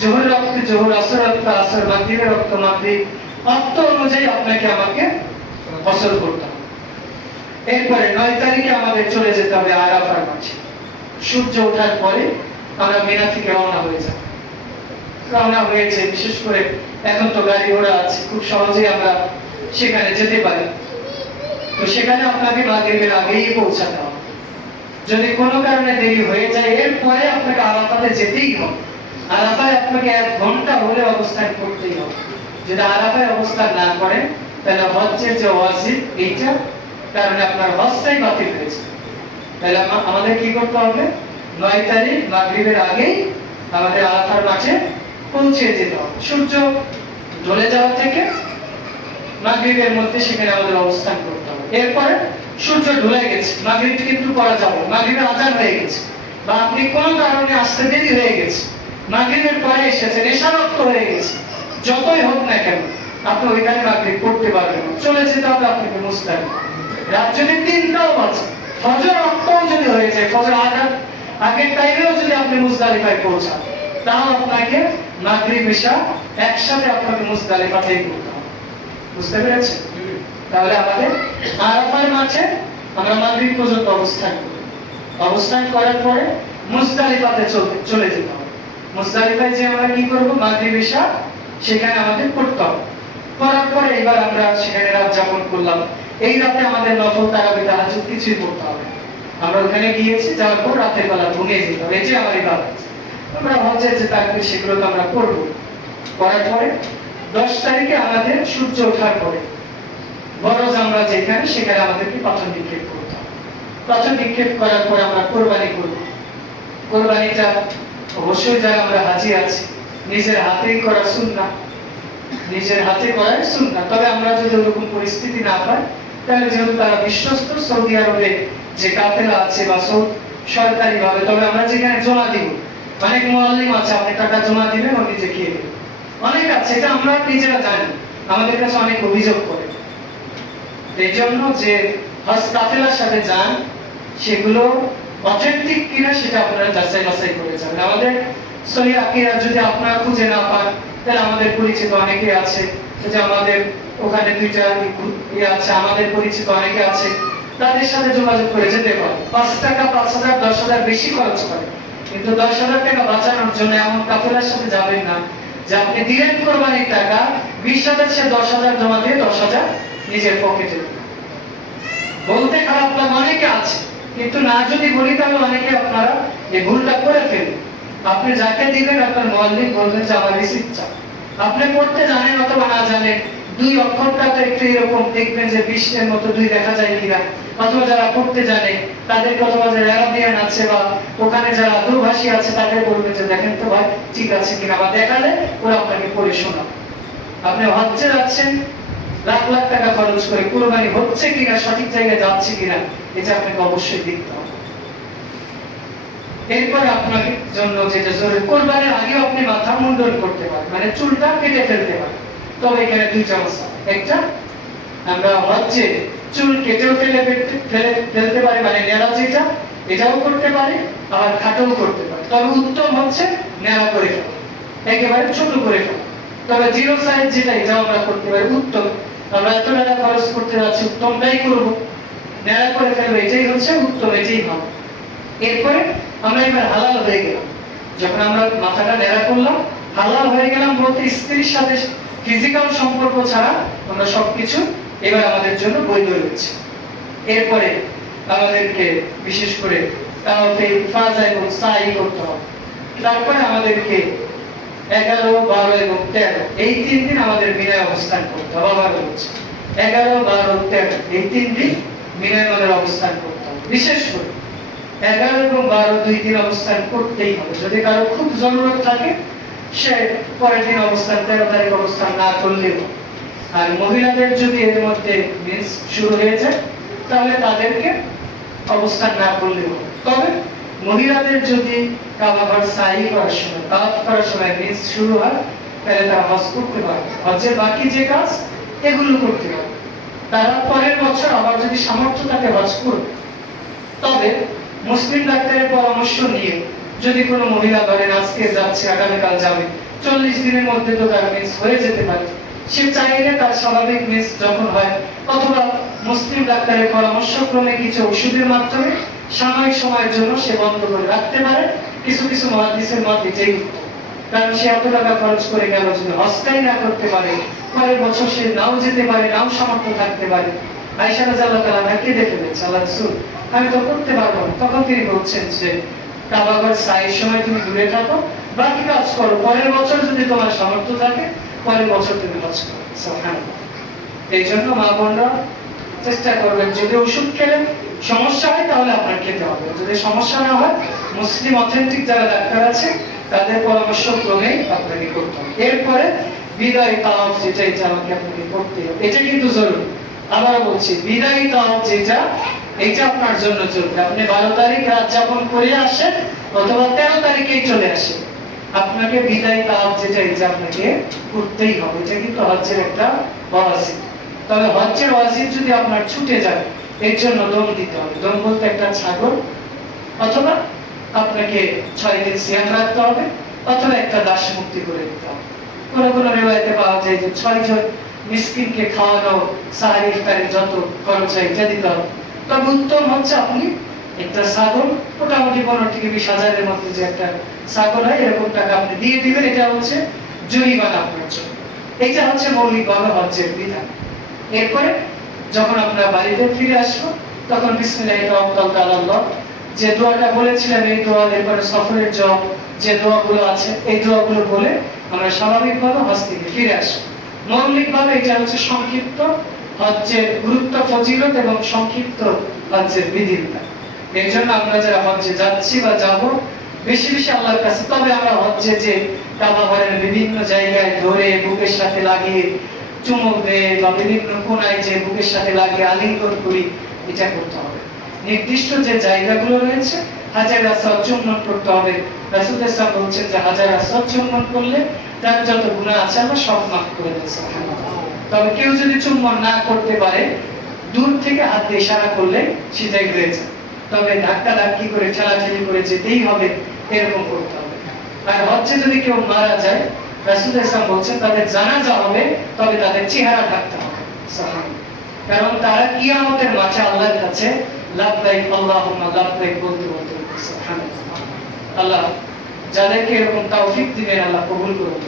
যোহরের ওয়াক্তে যোহর, আসর ওয়াক্তে আসর, মাগরিবের ওয়াক্তে মাগরিব, ওয়াক্ত অনুযায়ী আপনাকে আমাকে কসর করতে হবে। এরপরে 9 তারিখে আমাদের চলে যেতে হবে আরাফার মাঠে। সূর্য ওঠার পরে আমরা মিনা থেকে রওনা হয়েছে। বিশেষ করে এখন তো গাড়ি ঘোড়া আছে, খুব সহজেই আমরা সেখানে যেতে পারি। তো সেখানে আপনাকে মাগরিবের আগেই পৌঁছাতে হবে। যদি কোনো কারণে দেরি হয়ে যায়, এরপরে আপনাকে আরাফাতে যেতেই হবে। আরাফায় আপনাকে 1 ঘন্টা হলে অবস্থান করতেই হবে। যদি আরাফায় অবস্থান না করেন তাহলে হজ্জের যে ওয়াজিব এইটা কারণে আপনার হজটাই বাতিল হয়েছে। তাহলে আমাদের কি করতে হবে, 9 তারিখ মাগরিবের আগেই আমাদের আরাফার মাঠে পৌঁছে যেতে হবে। সূর্য ঢলে যাওয়া থেকে মাগরিবের মধ্যে সেখানে আমাদের অবস্থান করতে হবে। এরপরে সূর্য ঢলে গেছে, মাগরিব কিন্তু পড়া যাবে, মাগরিবের আযান হয়ে গেছে, বা আপনি কোনো কারণে আসতে দেরি হয়ে গেছে, মাগরিবের পরে এসেছেন, ইশা ওয়াক্ত হয়ে গেছে, যতই হোক না কেন আপনি ওইখানে মাগরিব পড়তে পারবেন না, চলে যেতে হবে আপনাকে মুজদালিফা। রাত যদি 3টাও বাজে, ফজর ওয়াক্তও যদি হয়ে যায়, ফজর আগের টাইমেও যদি আপনি মুজদালিফায় পৌঁছান, তাও আপনাকে মাগরিব ইশা একসাথে আপনাকে মুজদালিফাতেই করতে হবে। বুঝতে পেরেছেন? তাহলে আমাদের আরাফার মাঠে আমরা মাগরিব পর্যন্ত অবস্থান করার পরে মুজদালিফাতে চলে যেতে হবে। মুজদালিফায় যে আমরা কি করব, মাগরিব ইশা সেখানে আমাদের পড়তে হবে। করার পরে এবার আমরা সেখানে রাত যাপন করলাম। এই রাতে আমাদের নফল তারাবি তাহাজ্জুদ কিছুই পড়তে হবে। আমরা ওখানে গিয়েছি, যাওয়ার পর রাতের বেলা ঘুমিয়ে যেতে হবে, এই যে আমার ইবাদত। আমরা হজ্জের যে তাকবীর সেগুলো তো আমরা করব। করার পরে 10 তারিখে আমাদের সূর্য ওঠার পরে বরজ আমরা যেখানে সেখানে আমাদেরকে পাথর নিক্ষেপ করতে হবে। পাথর নিক্ষেপ করার পরে আমরা কোরবানি করব। কোরবানিটা অবশ্যই যারা আমরা হাজি আছি নিজের হাতেই করা সুন্নাহ, নিজের হাতে করাই সুন্নাহ। তবে আমরা যদি ওরকম পরিস্থিতি না পাই, তাহলে যেহেতু তারা বিশ্বস্ত সৌদি আরবে যে কাফেলা আছে বা সরকারি ভাবে, তবে আমরা যেখানে জমা দিব, অনেক মুআল্লিম আছে আপনি টাকা জমা দিবেন ও নিজে খেয়ে দেবেন, অনেক আছে, এটা আমরা নিজেরা জানি, আমাদের কাছে অনেক অভিযোগ করে। এই জন্য যে হজ কাফেলার সাথে যান সেগুলো অথেন্টিক কিনা সেটা আপনারা যাচাই বাছাই করে যাবেন। আমাদের সহি আকীদা যদি আপনারা খুঁজে না পান, তাহলে আমাদের পরিচিত অনেকে আছে, যে আমাদের ওখানে দুইটা আছে, আমাদের পরিচিত অনেকে আছে, তাদের সাথে যোগাযোগ করে যেতে পারেন। 5 টাকা 5,000 10,000 বেশি খরচ করে, কিন্তু 10,000 টাকা বাঁচানোর জন্য এমন কাফেলার সাথে যাবেন না যে আপনি দিলেন কোরবানির টাকা 20,000 সে 10,000 জমা দিয়ে 10,000 নিজের পকেটে। বলতে খারাপ লাগে অনেকে আছে, কিন্তু না যদি বলি তাহলে অনেকে আপনারা এই ভুলটা করে ফেলেন। আপনি যাকে দিবেন আপনার মুআল্লিম বলবেন যে আমার রিসিপ্ট চাও। আপনি পড়তে জানেন অথবা না জানেন, 2 অক্ষরটা তো একটু এরকম দেখবেন যে 20 এর মতো 2 দেখা যায় কিনা, অথবা যারা পড়তে জানে তাদের অথবা যারা আরবিয়ান আছে বা ওখানে যারা দূরভাষী আছে তাদের বলবেন যে দেখেন তো ভাই ঠিক আছে কিনা, বা দেখালে ওরা আপনাকে পড়ে শোনাবে। আপনি হজ্জে যাচ্ছেন লাখ লাখ টাকা খরচ করে, কুরবানি হচ্ছে কিনা, সঠিক জায়গায় যাচ্ছে কিনা, এটা আপনাকে অবশ্যই দেখতে হবে। এরপর আপনার জন্য যেটা জরুরি, কোরবানির আগে আপনি মাথা মুন্ডন করতে পারেন, মানে চুলটা কেটে ফেলতে পারেন। তবে এখানে 2টা অবস্থা, একটা আমরা হজ্জে চুল কেটেও ফেলতে পারি, মানে নেড়া যেটা এটাও করতে পারি, আবার খাটোও করতে পারি। তবে উত্তম হচ্ছে নেড়া করে ফেলা, একেবারে ছোট করে ফেলা। তবে 0 সাইজ যেটা এটাও আমরা করতে পারি, উত্তম। আমরা এত টাকা খরচ করতে যাচ্ছি, উত্তমটাই করব, নেড়া করে ফেলবো, এটাই হচ্ছে উত্তম, এটাই ভালো। এরপরে আমরা এবার হালাল হয়ে গেলাম, যখন আমরা মাথাটা নেড়া করলাম হালাল হয়ে গেলাম, বলতে স্ত্রীর সাথে ফিজিক্যাল সম্পর্ক ছাড়া আমরা সবকিছু এবার আমাদের জন্য বৈধ হচ্ছে। এরপরে আমাদেরকে বিশেষ করে তাওয়াফে ইফাদা এবং সাই করতে হবে। তারপরে আমাদেরকে 11, 12 এবং 13 এই 3 দিন আমাদের মিনায় অবস্থান করতে হবে। আবার বলছি 11, 12, 13 এই 3 দিন মিনায় আমাদের অবস্থান করতে হবে। বিশেষ করে 11 এবং 12 2 দিন অবস্থান করতেই হবে। যদি কারো খুব জরুরত থাকে সে পরের দিন অবস্থান 13 তারিখ অবস্থান না করলেও। আর মহিলাদের যদি এর মধ্যে মেন্স শুরু হয়ে যায় তাহলে তাদেরকে অবস্থান না করলেও। তবে মহিলাদের যদি কাবাঘর সাই করার সময়, তাওয়াফ করার সময় মেন্স শুরু হয় তাহলে তারা হজ করতে পারবে। হজের বাকি যে কাজ এগুলো করতে পারবে। তারা পরের বছর আবার যদি সামর্থ্য থাকে হজ করবে। তবে মুসলিম ডাক্তারের পরামর্শ নিয়ে যদি কোনো মহিলা ধরেন আজকে যাচ্ছে আগামীকাল যাবে, 40 দিনের মধ্যে তো তার মেন্স হয়ে যেতে পারে, সে চাইলে তার স্বাভাবিক মেন্স যখন হয় অথবা মুসলিম ডাক্তারের পরামর্শক্রমে কিছু ওষুধের মাধ্যমে সাময়িক সময়ের জন্য সে বন্ধ করে রাখতে পারে। কিছু কিছু মুহাদ্দিসের মত এটাই, কারণ সে এত টাকা খরচ করে গেল, যদি হজটাই না করতে পারে পরের বছর সে নাও যেতে পারে, নাও সামর্থ্য থাকতে পারে। আয়েশা রাদিয়াল্লাহু তাআলা কেঁদে ফেলেছে, আল্লাহ রাসূল আমি তো করতে পারবো না। তখন তিনি বলছেন যে কাবাঘর সাইয়ের সময় তুমি দূরে থাকো, বাকি কাজ করো, পরের বছর যদি তোমার সামর্থ্য থাকে পরের বছর তুমি হজ করো। সুবহানাল্লাহ। এই জন্য মা বোনরা চেষ্টা করবেন, যদি ওষুধ খেলে সমস্যা হয় তাহলে আপনার খেতে হবে, যদি সমস্যা না হয় মুসলিম অথেন্টিক যারা ডাক্তার আছে তাদের পরামর্শ ক্রমেই আপনাকে করতে হবে। এরপরে বিদায় তাওয়াফ যেটা, এটা আমাকে আপনাকে করতে হবে, এটা কিন্তু জরুরি। আবার বলছি বিদায় তাওয়াফ যেটা, এটা আপনার জন্য জরুরি। আপনি 12 তারিখ রাত যাপন করে আসেন অথবা 13 তারিখেই চলে আসেন, আপনাকে বিদায় তাওয়াফ যেটা, এটা আপনাকে করতেই হবে। এটা কিন্তু হজ্জের একটা ওয়াজিব। তবে হজ্জের ওয়াজিব যদি আপনার ছুটে যায় এর জন্য দম দিতে হবে। দম বলতে একটা ছাগল, অথবা আপনাকে 6 দিন সিয়াম রাখতে হবে, অথবা একটা দাস মুক্তি করে দিতে হবে। কোনো কোনো রিওয়ায়াতে পাওয়া যায় যে 6 জন মিসকিনকে খাওয়ানো, সাহারি ইফতারি যত খরচ হয় এটা দিতে হবে। তবে উত্তম হচ্ছে আপনি একটা ছাগল, মোটামুটি 15 থেকে 20 হাজারের মধ্যে যে একটা ছাগল হয় এরকম টাকা আপনি দিয়ে দিবেন, এটা হচ্ছে জরিমানা আপনার জন্য। এটা হচ্ছে মৌলিকভাবে হজ্জের বিধান। এরপরে যখন আমরা বাড়িতে ফিরে আসবো তখন বিসমিল্লাহি তাওয়াক্কালতু আলাল্লাহ যে দোয়াটা বলেছিলাম, এই দোয়া, এরপরে সফরের যে দোয়াগুলো আছে এই দোয়াগুলো বলে আমরা স্বাভাবিকভাবে হজ থেকে ফিরে আসবো। মৌলিকভাবে এটা হচ্ছে সংক্ষিপ্ত হজ্জের গুরুত্ব, ফজিলত এবং সংক্ষিপ্ত হজ্জের বিধিবিধান। এর জন্য আমরা যারা হজ্জে যাচ্ছি বা যাব বেশি বেশি আল্লাহর কাছে। তবে আমরা হচ্ছে যে কাবা ঘরের বিভিন্ন জায়গায় ধরে বুকের সাথে লাগিয়ে চুমুক দেয় বা বিভিন্ন কোনায় যে বুকের সাথে লাগিয়ে আলিঙ্গন করি, এটা করতে হবে। নির্দিষ্ট যে জায়গাগুলো রয়েছে হাজারে আসওয়াদ চুম্বন করতে হবে। রাসূল সাল্লাল্লাহু আলাইহি বলছেন যে হাজারে আসওয়াদ চুম্বন করলে তার যত গুনাহ আছে আল্লাহ সব মাফ করে দেন। সুবহানাল্লাহ। তবে কেউ যদি চুম্বন না করতে পারে, দূর থেকে হাত দিয়ে ইশারা করলে সেটাই হয়ে যায়। তবে ধাক্কা ধাক্কি করে ঠেলাঠেলি করে যেতেই হবে, এরকম করতে হবে। আর হচ্ছে যদি কেউ মারা যায়, রাসূল সাল্লাল্লাহু আলাইহি ওয়াসাল্লাম বলছেন তাদের জানাজা হবে, তবে তাদের চেহারা ঢাকতে হবে। সুবহানাল্লাহ। কারণ তারা কিয়ামতের মাঠে আল্লাহর কাছে লাব্বাইক আল্লাহুম্মা লাব্বাইক বলতে বলতে সুবহানাল্লাহ। আল্লাহ যাদেরকে এরকম তৌফিক দিবেন আল্লাহ কবুল করুন।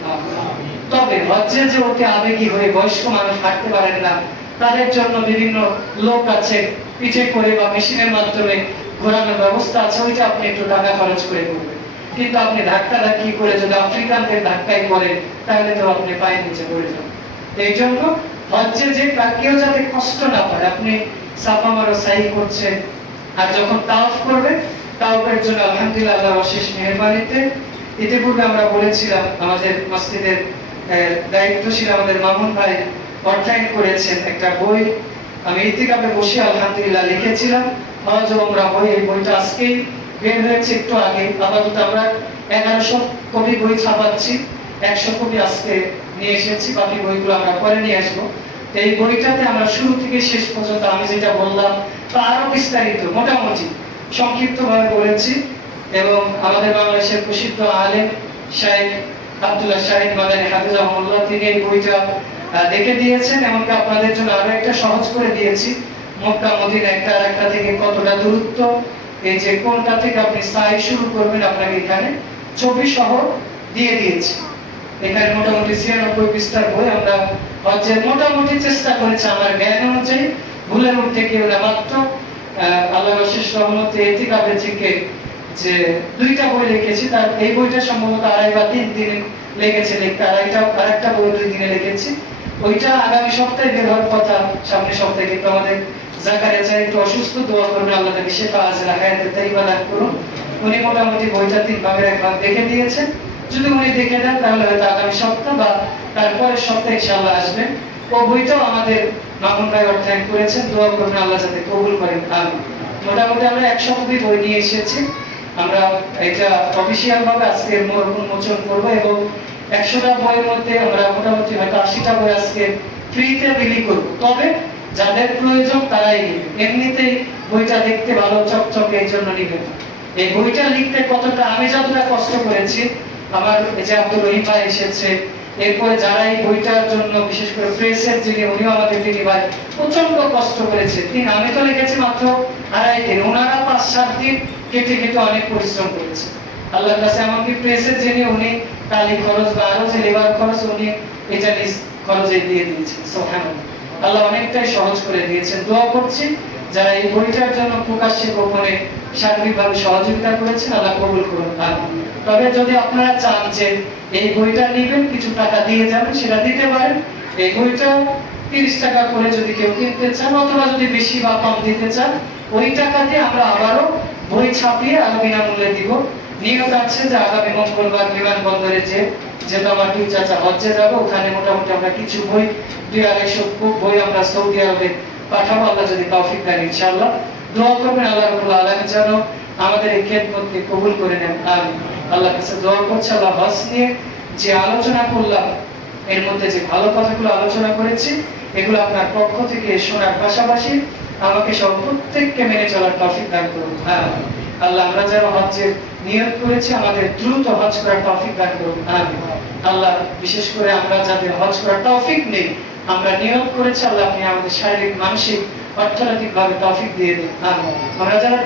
তবে হজ্জে যে অতি আবেগী হয়ে বয়স্ক মানুষ হাঁটতে পারেন না, তাদের জন্য বিভিন্ন লোক আছে, পিঠে করে বা মেশিনের মাধ্যমে ঘোরানোর ব্যবস্থা আছে, ওইটা আপনি একটু টাকা খরচ করে করবেন। কিন্তু আপনি ধাক্কা ধাক্কি করে যদি আফ্রিকানদের ধাক্কায় পড়েন, তাহলে তো আপনি পায়ের নিচে পড়ে যাবেন। এই জন্য হজ্জে যে কেউ যাতে কষ্ট না পায়, আপনি সাফা মারো সাই করছেন, আর যখন তাওয়াফ করবেন, তাওয়াফের জন্য আলহামদুলিল্লাহ আল্লাহর অশেষ মেহেরবানিতে ইতিপূর্বে আমরা বলেছিলাম আমাদের মসজিদের দায়িত্বশীল আমাদের মামুন ভাই অর্থায়ন করেছেন একটা বই। আমি ইতিকাফে বসে আলহামদুলিল্লাহ লিখেছিলাম হজ ও উমরা বই। এই বইটা আজকেই বের হয়েছে একটু আগে। আপাতত আমরা 1100 কপি বই ছাপাচ্ছি, 100 কপি আজকে নিয়ে এসেছি, বাকি বইগুলো আমরা পরে নিয়ে আসবো। এই বইটাতে আমরা শুরু থেকে শেষ পর্যন্ত আমি যেটা বললাম তা আরো বিস্তারিত মোটামুটি সংক্ষিপ্ত ভাবে বলেছি। এবং আমাদের বাংলাদেশের প্রসিদ্ধ আলেম শাইখ আব্দুল্লাহ শাহিদ মাদানী হাফিজাহুল্লাহ তিনি এই বইটা দেখে দিয়েছেন। এমনকি আপনাদের জন্য আরো একটা সহজ করে দিয়েছি, মক্কা মদিনা একটা আরেকটা থেকে কতটা দূরত্ব, এই যে কোনটা থেকে আপনি সাই শুরু করবেন, আপনাকে এখানে ছবি সহ দিয়ে দিয়েছি। এখানে মোটামুটি 96 পৃষ্ঠার বই। আমরা হজ্জের মোটামুটি চেষ্টা করেছি আমার জ্ঞান অনুযায়ী, ভুলের উঠতে কেউ না, মাত্র আল্লাহর অশেষ রহমতে ইতিকাফে থেকে যে 2টা বই লিখেছি, তার এই বইটা সম্ভবত 2.5 বা 3 দিনে লেগেছে লিখতে, আরেকটা বই 2 দিনে লিখেছি। ওইটা আগামী সপ্তাহে বের হওয়ার কথা, সামনের সপ্তাহে। কিন্তু আমাদের জাকারিয়া স্যার একটু অসুস্থ, দোয়া করবেন আল্লাহ তাকে শিফা আজলা হায়াতে তাইয়্যিবা দান করুন। উনি মোটামুটি বইটা 3 ভাগের 1 ভাগ দেখে দিয়েছেন। যদি উনি দেখে দেন তাহলে হয়তো আগামী সপ্তাহ বা তারপরের সপ্তাহে ইনশাআল্লাহ আসবেন। ও বইটাও আমাদের মামুন ভাই অর্থায়ন করেছেন, দোয়া করবেন আল্লাহ যাতে কবুল করেন। আমিন। মোটামুটি আমরা 100 কপি বই নিয়ে এসেছি। আমরা এটা অফিশিয়াল ভাবে আজকে উন্মোচন করব এবং 100টা বইয়ের মধ্যে আমরা মোটামুটি হয়তো 80টা বই আজকে ফ্রিতে বিলি করব। তবে যাদের প্রয়োজন তারাই নেবে, এমনিতেই বইটা দেখতে ভালো চকচকে এই জন্য নেবেন। এই বইটা লিখতে কতটা আমি যতটা কষ্ট করেছি, আমার যে আব্দুল রহিম ভাই এসেছে, এরপরে যারা এই বইটার জন্য বিশেষ করে প্রেসের যিনি, উনিও আমাদের তিনি ভাই প্রচন্ড কষ্ট করেছে। আমি তো লিখেছি মাত্র 2.5 দিন, ওনারা 5-7 দিন কেটে কেটে অনেক পরিশ্রম করেছে আল্লাহর কাছে। এমনকি প্রেসের যিনি, উনি কালি খরচ বা আরো যে লেবার খরচ উনি এটা নিজ খরচে দিয়ে দিয়েছেন। সুবহানাল্লাহ। আল্লাহ অনেকটাই সহজ করে দিয়েছেন। দোয়া করছি যারা এই বইটার জন্য প্রকাশ্যে গোপনে সার্বিকভাবে সহযোগিতা করেছেন, আল্লাহ কবুল করুন। তবে যদি আপনারা চান যে এই বইটা নেবেন, কিছু টাকা দিয়ে যাবেন, সেটা দিতে পারেন। এই বইটা 30 টাকা করে যদি কেউ কিনতে চান, অথবা যদি বেশি বা কম দিতে চান, ওই টাকা দিয়ে আমরা আবারও বই ছাপিয়ে আরো বিনামূল্যে দিব। নিয়ত আছে যে আগামী মঙ্গলবার বিমানবন্দরে যেহেতু আমার 2 চাচা হজ্জে যাবে, ওখানে মোটামুটি আমরা কিছু বই 200-250 বই আমরা সৌদি আরবে পাঠাবো, আল্লাহ যদি তৌফিক দেন ইনশাআল্লাহ। দোয়া করবেন আল্লাহ রাব্বুল আলামিন যেন আমাদের এই খেদমতকে কবুল করে নেন। আমিন। আল্লাহর কাছে দোয়া করছি আল্লাহ হজ নিয়ে যে আলোচনা করলাম, এর মধ্যে যে ভালো কথাগুলো আলোচনা করেছি, এগুলো আপনার পক্ষ থেকে শোনার পাশাপাশি আমাকে সব প্রত্যেককে মেনে চলার তৌফিক দান করুন। আমিন। আল্লাহ আমরা যারা হজ্জের নিয়ত করেছি, আমাদের দ্রুত হজ করার তৌফিক দান করুন। আমিন। আল্লাহ বিশেষ করে আমরা যাদের হজ করার তৌফিক নেই, আমরা নিয়ত করেছি, আল্লাহ আপনি আমাদের শারীরিক, মানসিক, অর্থনৈতিক ভাবে তৌফিক দিয়ে দিন। আমিন। আমরা যারা